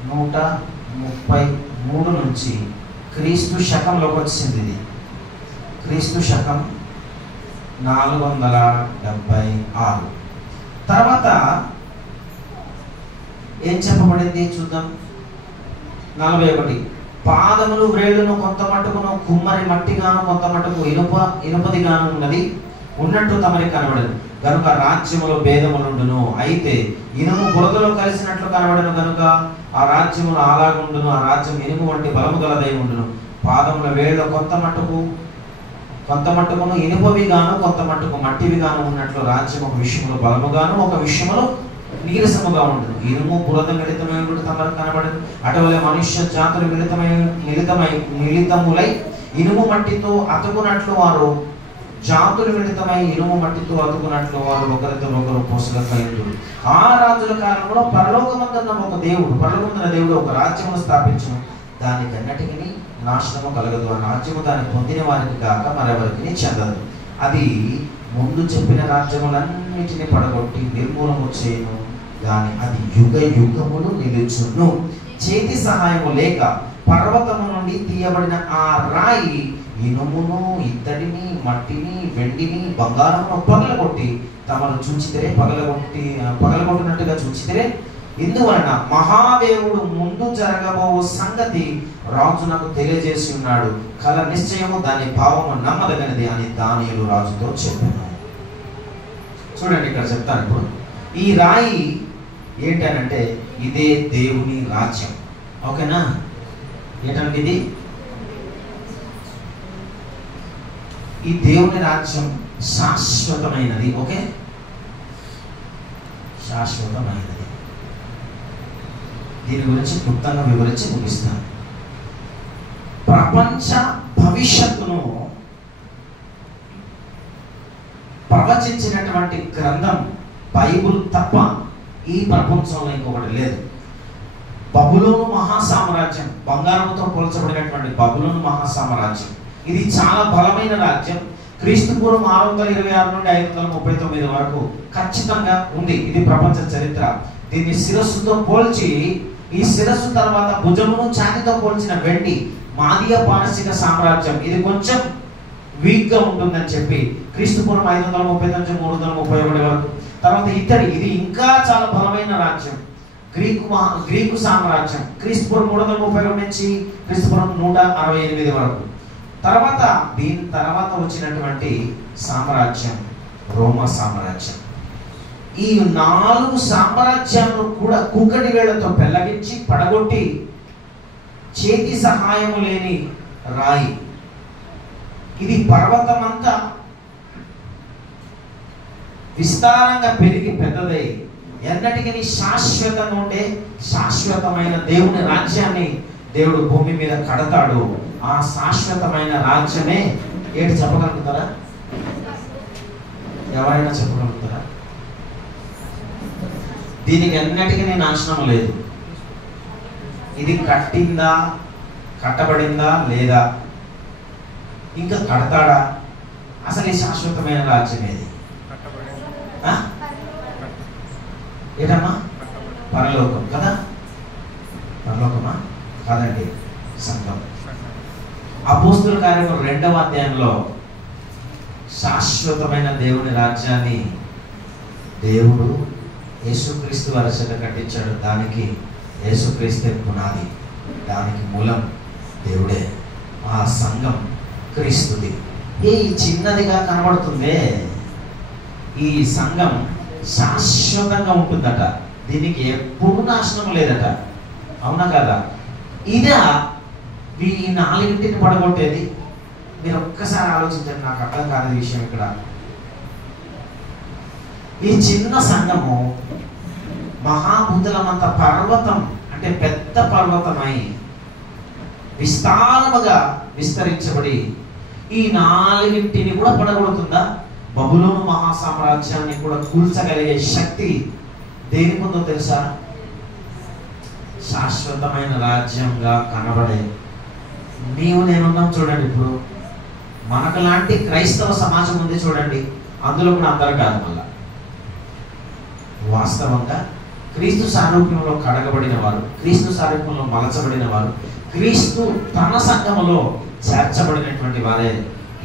133 నుంచి క్రీస్తు శకంలోకి వచ్చింది. ఇది క్రీస్తు శకం 476. తర్వాత ఏం చెప్పబడింది చూద్దాం. 41. పాదములు వ్రేళ్ళను కొంత మట్టుకును కుమ్మరి మట్టిగాను కొంత మట్టుకు ఇనుపదిగాను ఉన్నట్టు తమరికి కనబడదు. కనుక రాజ్యములో భేదములుండును. అయితే ఇనుము బురదలో కలిసినట్లు కనబడను కనుక ఆ రాజ్యములు అలాగుండును. ఆ రాజ్యం ఇనుము వంటి బలము గలదై ఉండును. పాదముల వేళ్ళ కొంత మట్టుకును ఇనుపవిగాను కొంత మట్టుకు మట్టివిగాను ఉన్నట్లు రాజ్యం ఒక విషయంలో బలముగాను ఒక విషయంలో నీరసముగా ఉండదు. ఇనుము బురద మిళితమై తమకు కనబడదు. అటువలే మనుష్య జాతులు మిళితములై ఇనుము మట్టితో అతుకున్నట్లు వారు జాతులు మిళితమై ఇనుము మట్టితో అతుకున్నట్లు వారు ఒకరితో ఒకరు పోసలకైండు. ఆ రాజుల కాలంలో పరలోకమందున్న ఒక దేవుడు, పరలోకమందున్న దేవుడు ఒక రాజ్యమును స్థాపించును, దానికి అన్నిటికీ నాశనము కలగదు. ఆ రాజ్యము దాన్ని పొందిన వారికి కాక మరెవరికి చెందదు. అది ముందు చెప్పిన రాజ్యములన్నిటిని పడగొట్టి నిర్మూలము చేయను, కానీ అది యుగ యుగములు నిలుచును. చేతి సహాయము లేక పర్వతము నుండి తీయబడిన ఆ రాయి ఇనుమును, ఇత్తడిని, మట్టిని, వెండిని, బంగారమును పగలగొట్టి తమను చూచితేరే పగలగొట్టినట్టుగా చూచితేరే. ఇందువలన మహాదేవుడు ముందు జరగబో సంగతి రాజునకు తెలియజేసి ఉన్నాడు. కల నిశ్చయము దాని భావము నమ్మదగినది అని దానియేలు రాజుతో చెప్పాను. చూడండి, ఇక్కడ చెప్తాను. ఇప్పుడు ఈ రాయి ఏంటనంటే ఇదే దేవుని రాజ్యం. ఓకేనా? ఏంటంటే ఇది ఈ దేవుని రాజ్యం శాశ్వతమైనది. ఓకే, శాశ్వతమైనది. దీని గురించి క్లుప్తంగా వివరించి ముగిస్తాను. ప్రపంచ భవిష్యత్తును ప్రవచించినటువంటి గ్రంథం బైబుల్ తప్ప ఈ ప్రపంచంలో ఇంకొకటి లేదు. బబులోను మహాసామ్రాజ్యం, బంగారంతో పోల్చబడినటువంటి బబులోను మహాసామ్రాజ్యం, ఇది చాలా బలమైన రాజ్యం. క్రీస్తు పూర్వం 626 నుండి 539 వరకు ఖచ్చితంగా ఉంది. ఇది ప్రపంచ చరిత్ర. దీన్ని శిరస్సుతో పోల్చి, ఈ శిరస్సు తర్వాత భుజమును ఛాతితో పోల్చిన వెండి మాదియ పారసిక సామ్రాజ్యం, ఇది కొంచెం వీక్ గా ఉంటుందని చెప్పి క్రీస్తు పూర్వం 530 నుంచి 331 వరకు. తర్వాత ఇత్తడి, ఇది ఇంకా చాలా బలమైన రాజ్యం. గ్రీకు సామ్రాజ్యం క్రీస్తు పూర్వం 331 నుంచి క్రీస్తు పూర్వం 168 వరకు. తర్వాత దీని తర్వాత వచ్చినటువంటి సామ్రాజ్యం రోమా సామ్రాజ్యం. ఈ 4 సామ్రాజ్యాలను కూడా కుక్కడి వేళ్లతో పెళ్లగించి పడగొట్టి చేతి సహాయము లేని రాయి. ఇది పర్వతమంతా విస్తారంగా పెరిగి పెద్దదై ఎన్నటికీ శాశ్వతంగా ఉండే శాశ్వతమైన దేవుని రాజ్యాన్ని దేవుడు భూమి మీద కడతాడు. ఆ శాశ్వతమైన రాజ్యమే ఏంటి చెప్పగలుగుతారా? ఎవరైనా చెప్పగలుగుతారా? దీనికి ఎన్నటికీ నాశనం లేదు. ఇది కట్టిందా, కట్టబడిందా లేదా, ఇంకా కడతాడా? అసలు ఈ శాశ్వతమైన రాజ్యం ఏది? ఏటమ్మా? పరలోకం కదా? పరలోకమా? కాదండి, సంఘం. అపోస్తుల కార్యము 2వ అధ్యాయంలో శాశ్వతమైన దేవుని రాజ్యాన్ని దేవుడు యేసుక్రీస్తు వారి చేత కట్టించాడు. దానికి యేసుక్రీస్తే పునాది, దానికి మూలం దేవుడే. ఆ సంఘం క్రీస్తుది. ఈ చిన్నదిగా కనబడుతుందే, ఈ సంఘం శాశ్వతంగా ఉంటుందట. దీనికి ఎప్పుడు నాశనం లేదట. అవునా కదా? ఇదా ఈ 4 పడగొట్టేది? మీరు ఒక్కసారి ఆలోచించండి. నాకు అర్థం కాని విషయం ఇక్కడ, ఈ చిన్న సంఘము మహాబుద్ధులమంత పర్వతం అంటే పెద్ద పర్వతమై విస్తారముగా విస్తరించబడి ఈ 4 కూడా పడగొడుతుందా? బబులోను మహాసామ్రాజ్యాన్ని కూడా కూల్చగలిగే శక్తి దేనికి ఉందో తెలుసా? శాశ్వతమైన రాజ్యంగా కనబడే నీవు నేనున్నాం. చూడండి, ఇప్పుడు మనకు లాంటి క్రైస్తవ సమాజం ఉంది చూడండి. అందులో కూడా అందరూ కాదు. మళ్ళా వాస్తవంగా క్రీస్తు సారూప్యంలో కడగబడిన వారు, క్రీస్తు సారూప్యంలో మలచబడిన వారు, క్రీస్తు తన సంఘములో చేర్చబడినటువంటి వారే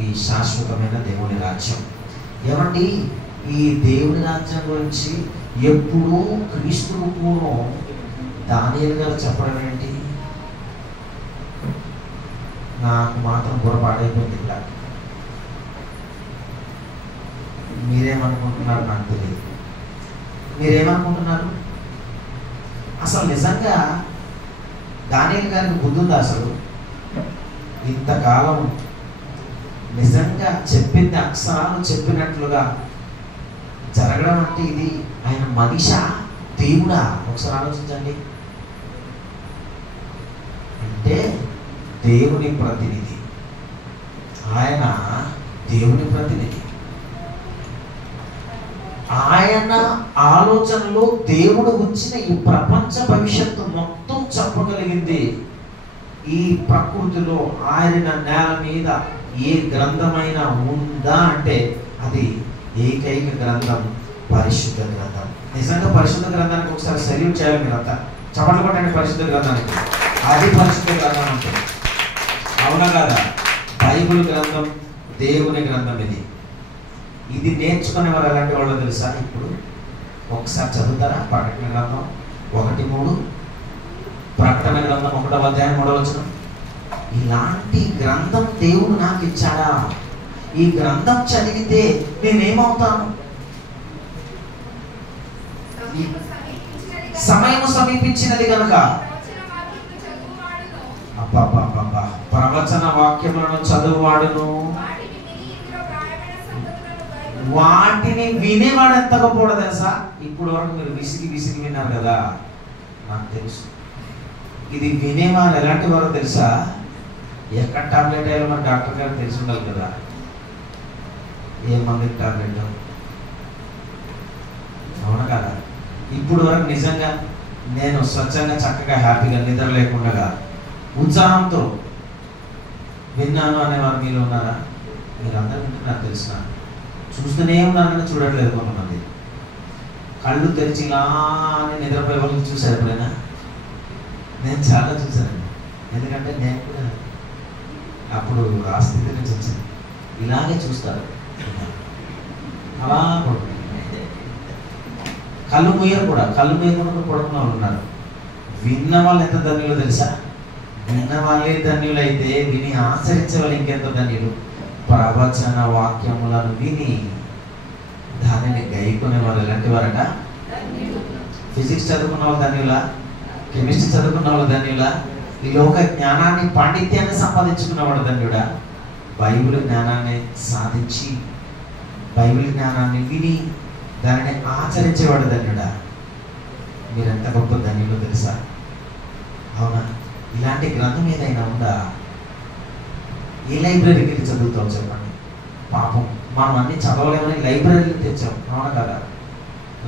ఈ శాశ్వతమైన దేవుని రాజ్యం. ఏమండి, ఈ దేవుని రాజ్యం గురించి ఎప్పుడూ క్రీస్తు పూర్వం దానియేలు గారు చెప్పడం ఏంటి? నాకు మాత్రం పొరపాటైపోయింది. ఇక్కడ మీరేమనుకుంటున్నారు నాకు తెలియదు. మీరేమనుకుంటున్నారు? అసలు నిజంగా దానియేలు గారికి బుద్ధి ఉందా? అసలు ఇంతకాలం నిజంగా చెప్పింది అక్షరాలు చెప్పినట్లుగా జరగడం అంటే ఇది ఆయన మనిష దేవుడా? ఒకసారి ఆలోచించండి. అంటే దేవుని ప్రతినిధి, ఆయన దేవుని ప్రతినిధి. ఆయన ఆలోచనలో దేవుడు వచ్చిన ఈ ప్రపంచ భవిష్యత్తు మొత్తం చెప్పగలిగింది ఈ ప్రకృతిలో ఆరిన నేల మీద ఏ గ్రంథమైనా ఉందా అంటే అది ఏకైక గ్రంథం పరిశుద్ధ గ్రంథం. నిజంగా పరిశుద్ధ గ్రంథానికి ఒకసారి సెల్యూట్ చేయాలి మీరంతా. చప్పట్లు కొట్టండి పరిశుద్ధ గ్రంథానికి. అది పరిశుద్ధ గ్రంథం అంటే. అవునా కదా? బైబిల్ గ్రంథం దేవుని గ్రంథం. ఇది నేర్చుకునే వారు ఎలాంటి వాళ్ళు తెలుసా? ఇప్పుడు ఒకసారి చదువుతారా? ప్రకటన గ్రంథం 1:3, ప్రకటన గ్రంథం 1వ అధ్యాయం 3వ వచనం. ఇలాంటి గ్రంథం దేవుడు నాకు ఇచ్చాడా? ఈ గ్రంథం చదివితే నేనేమవుతాను? సమయం సమీపించినది కనుక అబ్బా ప్రవచన వాక్యములను చదువువాడును వాటిని వినేవాడు ఎంత గొప్పవాడో తెలుసా? ఇప్పుడు వరకు మీరు విసిగి విన్నారు కదా, నాకు తెలుసు. ఇది వినేవారు ఎలాంటి వారో తెలుసా? ఎక్కడ టాబ్లెట్ అయ్యాలో మన డాక్టర్ గారు తెలిసి ఉండాలి కదా, ఏ మందికి టాబ్లెట్. అవునా కదా? ఇప్పుడు వరకు నిజంగా నేను స్వచ్ఛంగా చక్కగా హ్యాపీగా నిద్ర లేకుండా ఉత్సాహంతో విన్నాను అనేవారు మీరు ఉన్నారా? మీరు అందరూ వింటున్నారు తెలిసిన. చూస్తూనే ఉన్నారని చూడట్లేదు కొంతమంది. కళ్ళు తెరిచి ఇలా నిద్రపోయే వాళ్ళని చూశారు ఎప్పుడైనా? నేను చాలా చూశాను. ఎందుకంటే నేను కూడా అప్పుడు ఆ స్థితి నుంచి వచ్చాను. ఇలాగే చూస్తారు, అలా పడుతుంది. కళ్ళు మూయరు కూడా, కళ్ళు మూయకుండా పడుకున్న వాళ్ళు ఉన్నారు. విన్న వాళ్ళు ఎంత ధన్యులు తెలుసా? విన్న వాళ్ళే ధన్యులు అయితే విని ఆచరించే వాళ్ళు ఇంకెంత ధన్యులు. ప్రవచన వాక్యములను విని దానిని గైకునే వాళ్ళు ఎలాంటి వారట? ఫిజిక్స్ చదువుకున్న వాళ్ళు ధన్యులా? కెమిస్ట్రీ చదువుకున్న వాళ్ళు ధన్యులా? ఈ లోక జ్ఞానాన్ని పాండిత్యాన్ని సంపాదించుకున్నవాడు ధన్యుడా? బైబిల్ జ్ఞానాన్ని సాధించి బైబిల్ జ్ఞానాన్ని విని దానిని ఆచరించేవాడు ధన్యుడా? మీరెంత గొప్ప ధన్యులో తెలుసా? అవునా? ఇలాంటి గ్రంథం ఏదైనా ఉందా? ఏ లైబ్రరీకి వెళ్ళి చదువుతాం చెప్పండి? పాపం మనం అన్ని చదవలేమని లైబ్రరీలు తెచ్చాం. అవునా కదా?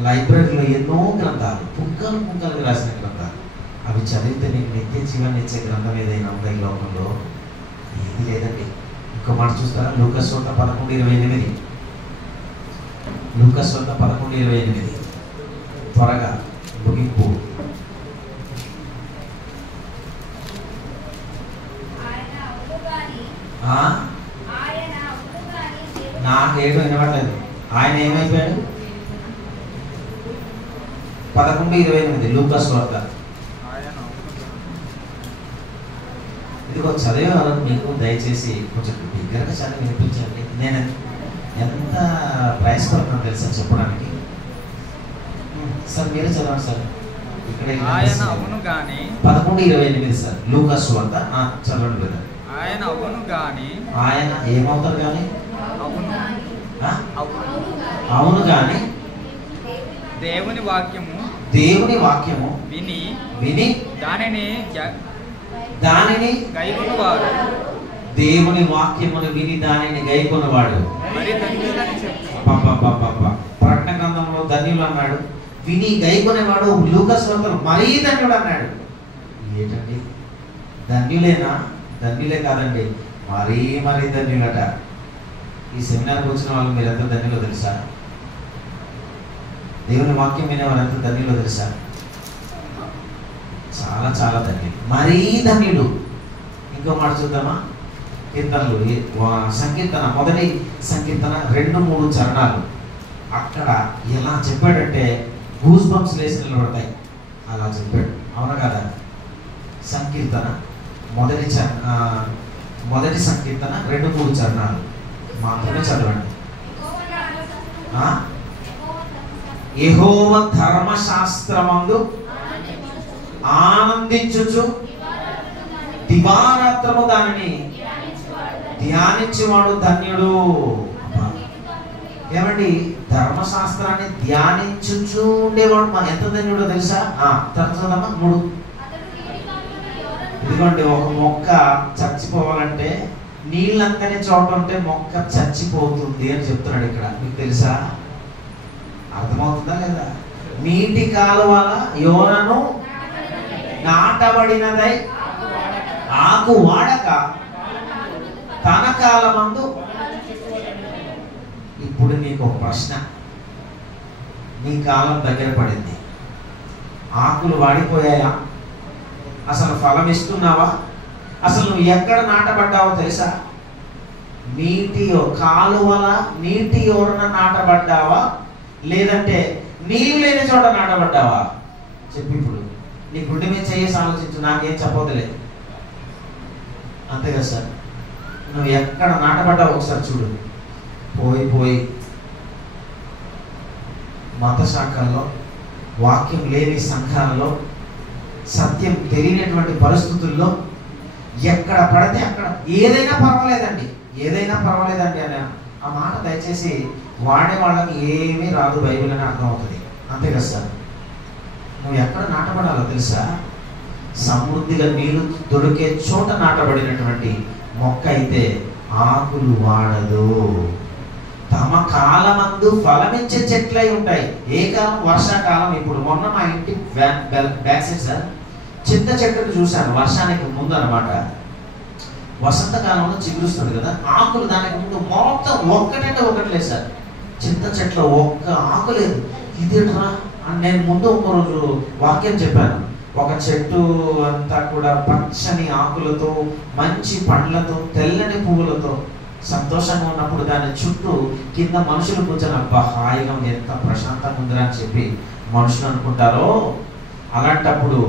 లైబ్రరీలో ఎన్నో గ్రంథాలు, పుంకలు రాసిన గ్రంథాలు. అవి చదివితే నీకు నిత్య జీవాన్ని ఇచ్చే గ్రంథం ఏదైనా ఉందా ఈ లోకంలో? ఏది లేదండి. ఇంకో మాట చూస్తారా? లూకాసు వార్త 11:28. లూకాసు వార్త 11:28. త్వరగా ముగింపు. నాకేదో వినపడలేదు. ఆయన ఏమైపోయాడు? 11:28 లూకాసు వార్త. ఇదిగో చదివేవారు మీకు దయచేసి కొంచెం దగ్గరగా చదివి వినిపించండి. నేను ఎంత ప్రయాసపడుతున్నాను తెలుసా చెప్పడానికి. సార్ మీరే చదవండి సార్. ఇక్కడ 11:28 సార్ లూకాసు వార్త. చదవండి కదా. ఆయన అవును గాని, ఆయన ఏమవుతారు కానీ? అవును గాని దేవుని వాక్యము విని దానిని గైకొనువాడు. దేవుని వాక్యమును విని దానిని గైకొనువాడు మరి ధన్యులని చెప్పు. ప్రకటన గ్రంథంలో ధన్యులు అన్నాడు, విని గైకొనేవాడు లూకాసు వార్తలో మరీ ధన్యుడు అన్నాడు. ఏంటండి? ధన్యులేనా? ధన్యులే కాదండి, మరీ ధన్యులట. ఈ సెమినార్కి వచ్చిన వాళ్ళు మీరు ఎంత ధన్యులో తెలుసా? దేవుని వాక్యం వినేవారు ఎంత ధన్యులో తెలుసా? చాలా చాలా ధన్యులు, మరీ ధన్యుడు. ఇంకో మాట చూద్దామా? కీర్తనలు, సంకీర్తన, మొదటి సంకీర్తన 2-3 చరణాలు. అక్కడ ఎలా చెప్పాడంటే గూస్ బంప్స్ లేసి నిలబడతాయి. అలా చెప్పాడు. అవునా కదా? సంకీర్తన మొదటి సంకీర్తన 2-3 చరణాలు మాత్రమే చదవండి. యెహోవా ధర్మశాస్త్రమందు ఆనందించుచు దివారాత్రము దానిని ధ్యానించువాడు ధన్యుడు. ఏమండి ధర్మశాస్త్రాన్ని ధ్యానించుచూ ఉండేవాడు మన ఎంత ధన్యుడో తెలుసా? తర్వాత 3. ఇదిగోండి, ఒక మొక్క చచ్చిపోవాలంటే నీళ్ళంతనే చోట ఉంటే మొక్క చచ్చిపోతుంది అని చెప్తున్నాడు ఇక్కడ. మీకు తెలుసా? అర్థమవుతుందా లేదా? నీటి కాలువల యోరను నాటబడినదై ఆకు వాడక తన కాలమందు. ఇప్పుడు నీకు ఒక ప్రశ్న. నీ కాలం దగ్గర పడింది, ఆకులు వాడిపోయాయా? అసలు ఫలం ఇస్తున్నావా? అసలు నువ్వు ఎక్కడ నాటబడ్డావో తెలుసా? నీటి కాలువల నీటి యోరన నాటబడ్డావా, లేదంటే నీళ్ళు లేని చోట నాటబడ్డావా? చెప్పి ఇప్పుడు నీ గుండె మీద చేసి ఆలోచించు, నాకేం చెప్పవద్దులేదు. అంతే కదా సార్? నువ్వు ఎక్కడ నాటబడ్డావు ఒకసారి చూడు. పోయి మత శాఖల్లో, వాక్యం లేని సంఘాలలో, సత్యం తెలియనటువంటి పరిస్థితుల్లో ఎక్కడ పడితే అక్కడ ఏదైనా పర్వాలేదండి అని ఆ మాట దయచేసి వాడే వాళ్ళకి ఏమీ రాదు బైబిల్ అని అర్థమవుతుంది. అంతే కదా సార్? నువ్వు ఎక్కడ నాటబడాలో తెలుసా? సమృద్ధిగా నీళ్లు దొరికే చోట నాటబడినటువంటి మొక్క అయితే ఆకులు వాడదు, తమ కాలమందు ఫలమిచ్చే చెట్లై ఉంటాయి. ఏ కాలం? వర్షాకాలం. ఇప్పుడు మొన్న మా ఇంటి బ్యాక్ సైడ్ సార్ చింత చెట్టును చూశాను, వర్షానికి ముందు అనమాట. వసంతకాలంలో చిగురుస్తుంది కదా, ఆకులు దానికి ముందు మొత్తం ఒక్కటంటే ఒకటి లేదు సార్. చింత చెట్లో ఒక్క ఆకు లేదు. ఇదేట్రా అని నేను ముందు ఒక రోజు వాక్యం చెప్పాను. ఒక చెట్టు అంతా కూడా పచ్చని ఆకులతో, మంచి పండ్లతో, తెల్లని పువ్వులతో సంతోషంగా ఉన్నప్పుడు దాని చుట్టూ కింద మనుషులు కూర్చొని అబ్బా హాయిగా ఎంత ప్రశాంతంగా ఉందిరా అని చెప్పి మనుషులు అనుకుంటారో, అలాంటప్పుడు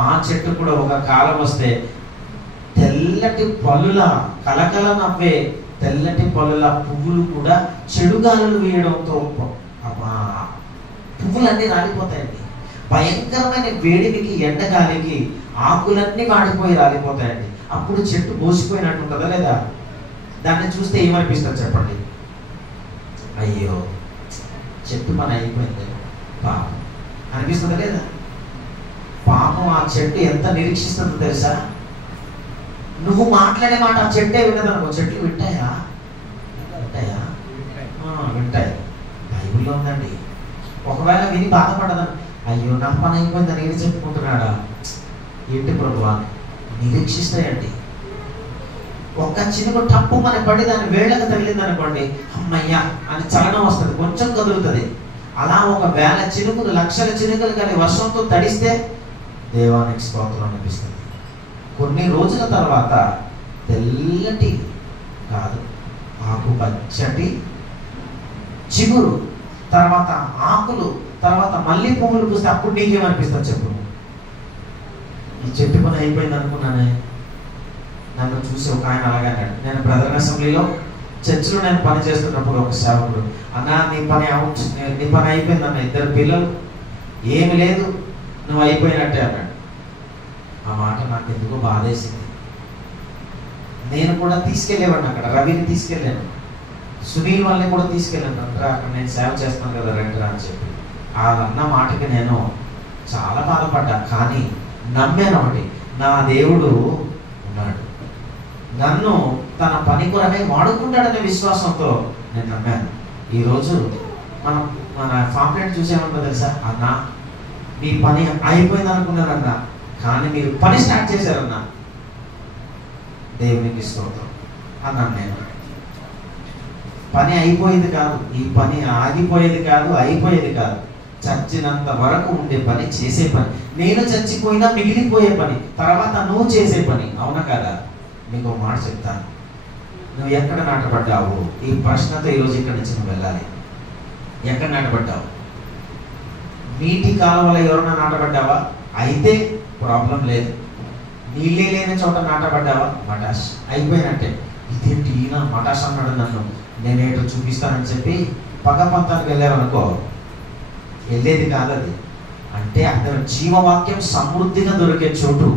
ఆ చెట్టు కూడా ఒక కాలం వస్తే తెల్లటి పళ్ళుల కలకల నవ్వే తెల్లటి పళ్ళుల పువ్వులు కూడా చెడుగాలులు వేయడంతో పువ్వులన్నీ రాలిపోతాయండి. భయంకరమైన వేడికి, ఎండగాలికి ఆకులన్నీ వాడిపోయి రాలిపోతాయండి. అప్పుడు చెట్టు బోసిపోయినట్టు ఉంటుందా లేదా? దాన్ని చూస్తే ఏమనిపిస్తుంది చెప్పండి? అయ్యో చెట్టు మన అయిపోయింది పాపం అనిపిస్తుందా లేదా? పాపం ఆ చెట్టు ఎంత నిరీక్షిస్తుందో తెలుసా? నువ్వు మాట్లాడే మాట ఆ చెట్టే విన్నదనుకో. చెట్లు వింటాయా? వింటాయి. బైబిల్లో ఉందండి. ఒకవేళ విని బాధపడదని, అయ్యో నా పని అయిపోయిందని ఏది చెప్పుకుంటున్నాడా? ఏంటి ప్రభువా? నిరీక్షిస్తాయండి. ఒక్క చినుకు టప్పు మన పడి దాని వేళ్ళకు తగిలింది అనుకోండి, అమ్మయ్యా అని చలనం వస్తుంది, కొంచెం కదులుతుంది. అలా 1000 చినుకులు, లక్షల చినుకులు కానీ వర్షంతో తడిస్తే దేవానికి స్తోత్రం అనిపిస్తుంది. కొన్ని రోజుల తర్వాత తెల్లటి కాదు, ఆకుపచ్చటి చిగురు, తర్వాత ఆకులు, తర్వాత మళ్ళీ పువ్వులు పూస్తే అప్పుడు నీకేమనిపిస్తుంది చెప్పు? ఈ చెట్టు పని అయిపోయింది అనుకున్నానే. నన్ను చూసి ఒక ఆయన అలాగే అన్నాడు. నేను బ్రదర్ అసెంబ్లీలో చర్చిలో నేను పని చేస్తున్నప్పుడు ఒక సేవకుడు, అన్నా నీ పని అయిపోయింది అన్న, 2 పిల్లలు, ఏమి లేదు, నువ్వు అయిపోయినట్టే అన్నాడు. ఆ మాట నాకు ఎందుకో బాధేసింది. నేను కూడా తీసుకెళ్ళేవాడిని అక్కడ, రవిని తీసుకెళ్ళాను, సునీల్ వాళ్ళని కూడా తీసుకెళ్ళాను. రంట్రా అక్కడ నేను సేవ చేస్తున్నాను కదా రంట్రా అని చెప్పి. అన్న మాటకి నేను చాలా బాధపడ్డా. కానీ నమ్మాను ఒకటి, నా దేవుడు ఉన్నాడు, నన్ను తన పని కొరకై వాడుకుంటాడనే విశ్వాసంతో నేను నమ్మాను. ఈరోజు మన పాంప్లెట్ చూసేమంటో తెలుసా? అన్న మీ పని అయిపోయింది అనుకున్నారన్నా, కానీ మీరు పని స్టార్ట్ చేశారన్నా, దేవునికి స్తోత్రం అన్నాను. నేను పని అయిపోయేది కాదు, ఈ పని ఆగిపోయేది కాదు, అయిపోయేది కాదు, చచ్చినంత వరకు ఉండే పని, చేసే పని. నేను చచ్చిపోయినా మిగిలిపోయే పని, తర్వాత నువ్వు చేసే పని. అవునా కదా? నీకు మాట చెప్తాను. నువ్వు ఎక్కడ నాటబడ్డావు? ఈ ప్రశ్నతో ఈరోజు ఇక్కడి నుంచి నువ్వు వెళ్ళాలి. ఎక్కడ నాటబడ్డావు? నీటి కాలువల ఎవరన్నా నాటబడ్డావా? అయితే ప్రాబ్లం లేదు. నీళ్ళే లేని చోట నాటబడ్డావా? మటాష్ అయిపోయినట్టే. ఇదేంటి ఈయన మటాష్ అన్నాడు, నన్ను నేనేటో చూపిస్తానని చెప్పి పగపంతానికి వెళ్ళావనుకో, వెళ్ళేది కాదు అది. అంటే అతను జీవవాక్యం సమృద్ధిగా దొరికే చోటు,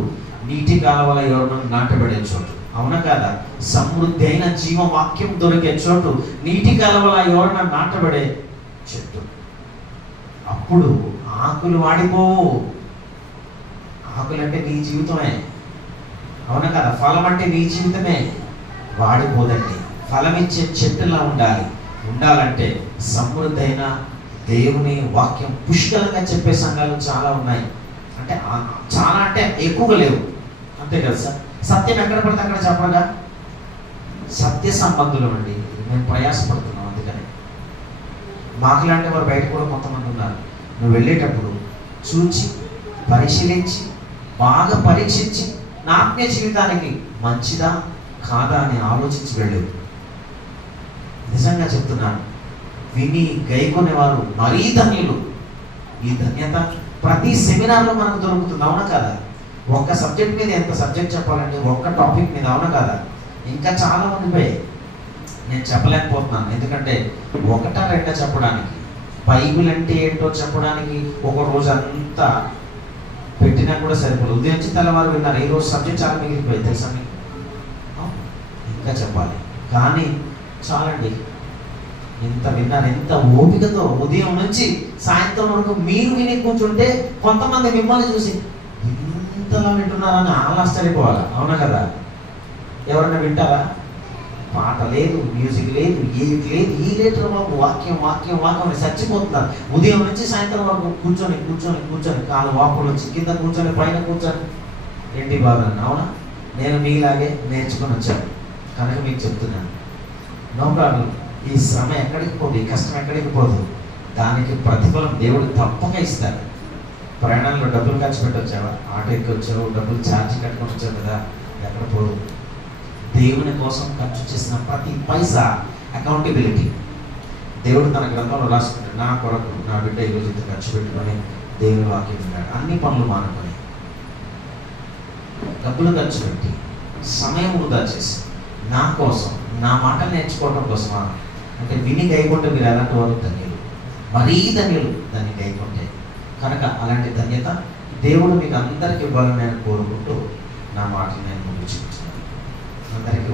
నీటి కాలువల యోరణ నాటబడే చోటు. అవునా కదా? సమృద్ధి అయిన జీవవాక్యం దొరికే చోటు నీటి కాలువల యోరణ నాటబడే చెట్టు. అప్పుడు ఆకులు వాడిపోవు. ఆకులు అంటే నీ జీవితమే. అవునా కదా? ఫలం అంటే నీ జీవితమే. వాడిపోదండి. ఫలం ఇచ్చే చెట్టులా ఉండాలంటే సమృద్ధి అయిన దేవుని వాక్యం పుష్కలంగా చెప్పే సంఘాలు చాలా ఉన్నాయి. అంటే చాలా అంటే ఎక్కువగా లేవు, అంతే కదా సార్? సత్యం ఎక్కడ పడితే అక్కడ చెప్పగా సత్య సంబంధులు అండి మేము ప్రయాసపడుతున్నాం. అందుకని మాకులాంటి వారు బయట కూడా కొంతమంది ఉన్నారు. నువ్వు వెళ్ళేటప్పుడు చూచి పరిశీలించి బాగా పరీక్షించి నా ఆత్మీయ జీవితానికి మంచిదా కాదా అని ఆలోచించి వెళ్ళేవు. నిజంగా చెప్తున్నాను, విని గైకొనేవారు మరీ ధన్యులు. ఈ ధన్యత ప్రతి సెమినార్లో మనకు దొరుకుతుంది. అవునా కదా? ఒక్క సబ్జెక్ట్ మీద ఎంత సబ్జెక్ట్ చెప్పాలంటే ఒక్క టాపిక్ మీద. అవునా కదా? ఇంకా చాలా మంది పోయి నేను చెప్పలేకపోతున్నాను. ఎందుకంటే ఒకటా రెండా చెప్పడానికి, బైబిల్ అంటే ఏంటో చెప్పడానికి ఒక రోజు అంతా పెట్టినా కూడా సరిపోదు. ఉదయం నుంచి తెల్లవారు విన్నారు. ఈ రోజు సబ్జెక్ట్ చాలా మిగిలిపోయింది తెలుసా మీకు? ఇంకా చెప్పాలి కానీ చాలండి. ఎంత విన్నారు, ఎంత ఓపికతో ఉదయం నుంచి సాయంత్రం వరకు మీరు విని కూర్చుంటే కొంతమంది మిమ్మల్ని చూసి ఇంతలా వింటున్నారని ఆశ్చర్యపోవాలి. అవునా కదా? ఎవరైనా వింటారా? పాట లేదు, మ్యూజిక్ లేదు, ఏది లేదు. ఈ రేటర్ బాబు వాక్యం వాక్యం వాక్యం అని చచ్చిపోతున్నారు. ఉదయం నుంచి సాయంత్రం వరకు కూర్చొని కూర్చొని కూర్చొని కాలు వాపులు వచ్చి కింద కూర్చొని పైన కూర్చొని ఏంటి బాబు? అవునా? నేను మీలాగే నేర్చుకొని వచ్చాను కనుక మీకు చెప్తున్నాను. No problem. ఈ శ్రమ ఎక్కడికి పోదు, ఈ కష్టం ఎక్కడికి పోదు. దానికి ప్రతిఫలం దేవుడు తప్పక ఇస్తాడు. ప్రయాణంలో డబ్బులు ఖర్చు పెట్టొచ్చావా? ఆటో ఎక్కి వచ్చావు, డబ్బులు ఛార్జ్ కట్టుకొని వచ్చావు కదా, ఎక్కడ పోదు. దేవుని కోసం ఖర్చు చేసిన ప్రతి పైసా అకౌంటబిలిటీ. దేవుడు తన గ్రంథంలో రాసుకుంటాడు, నా కొరకు నా బిడ్డ ఈరోజు ఇంత ఖర్చు పెట్టుకొని దేవుని వాక్యం విన్నాడు. అన్ని పనులు మానుకొని డబ్బులు ఖర్చు పెట్టి సమయం వృధా చేసి నా కోసం, నా మాట నేర్చుకోవడం కోసమా అంటే విని గైకుంటే మీరు ఎలాంటి వారు ధన్యులు, మరీ ధన్యులు దాన్ని గైకుంటే. కనుక అలాంటి ధన్యత దేవుడు మీకు అందరికీ ఇవ్వాలని నేను కోరుకుంటూ నా మాటలు నేను ముగించుకుంటున్నాను. అందరికీ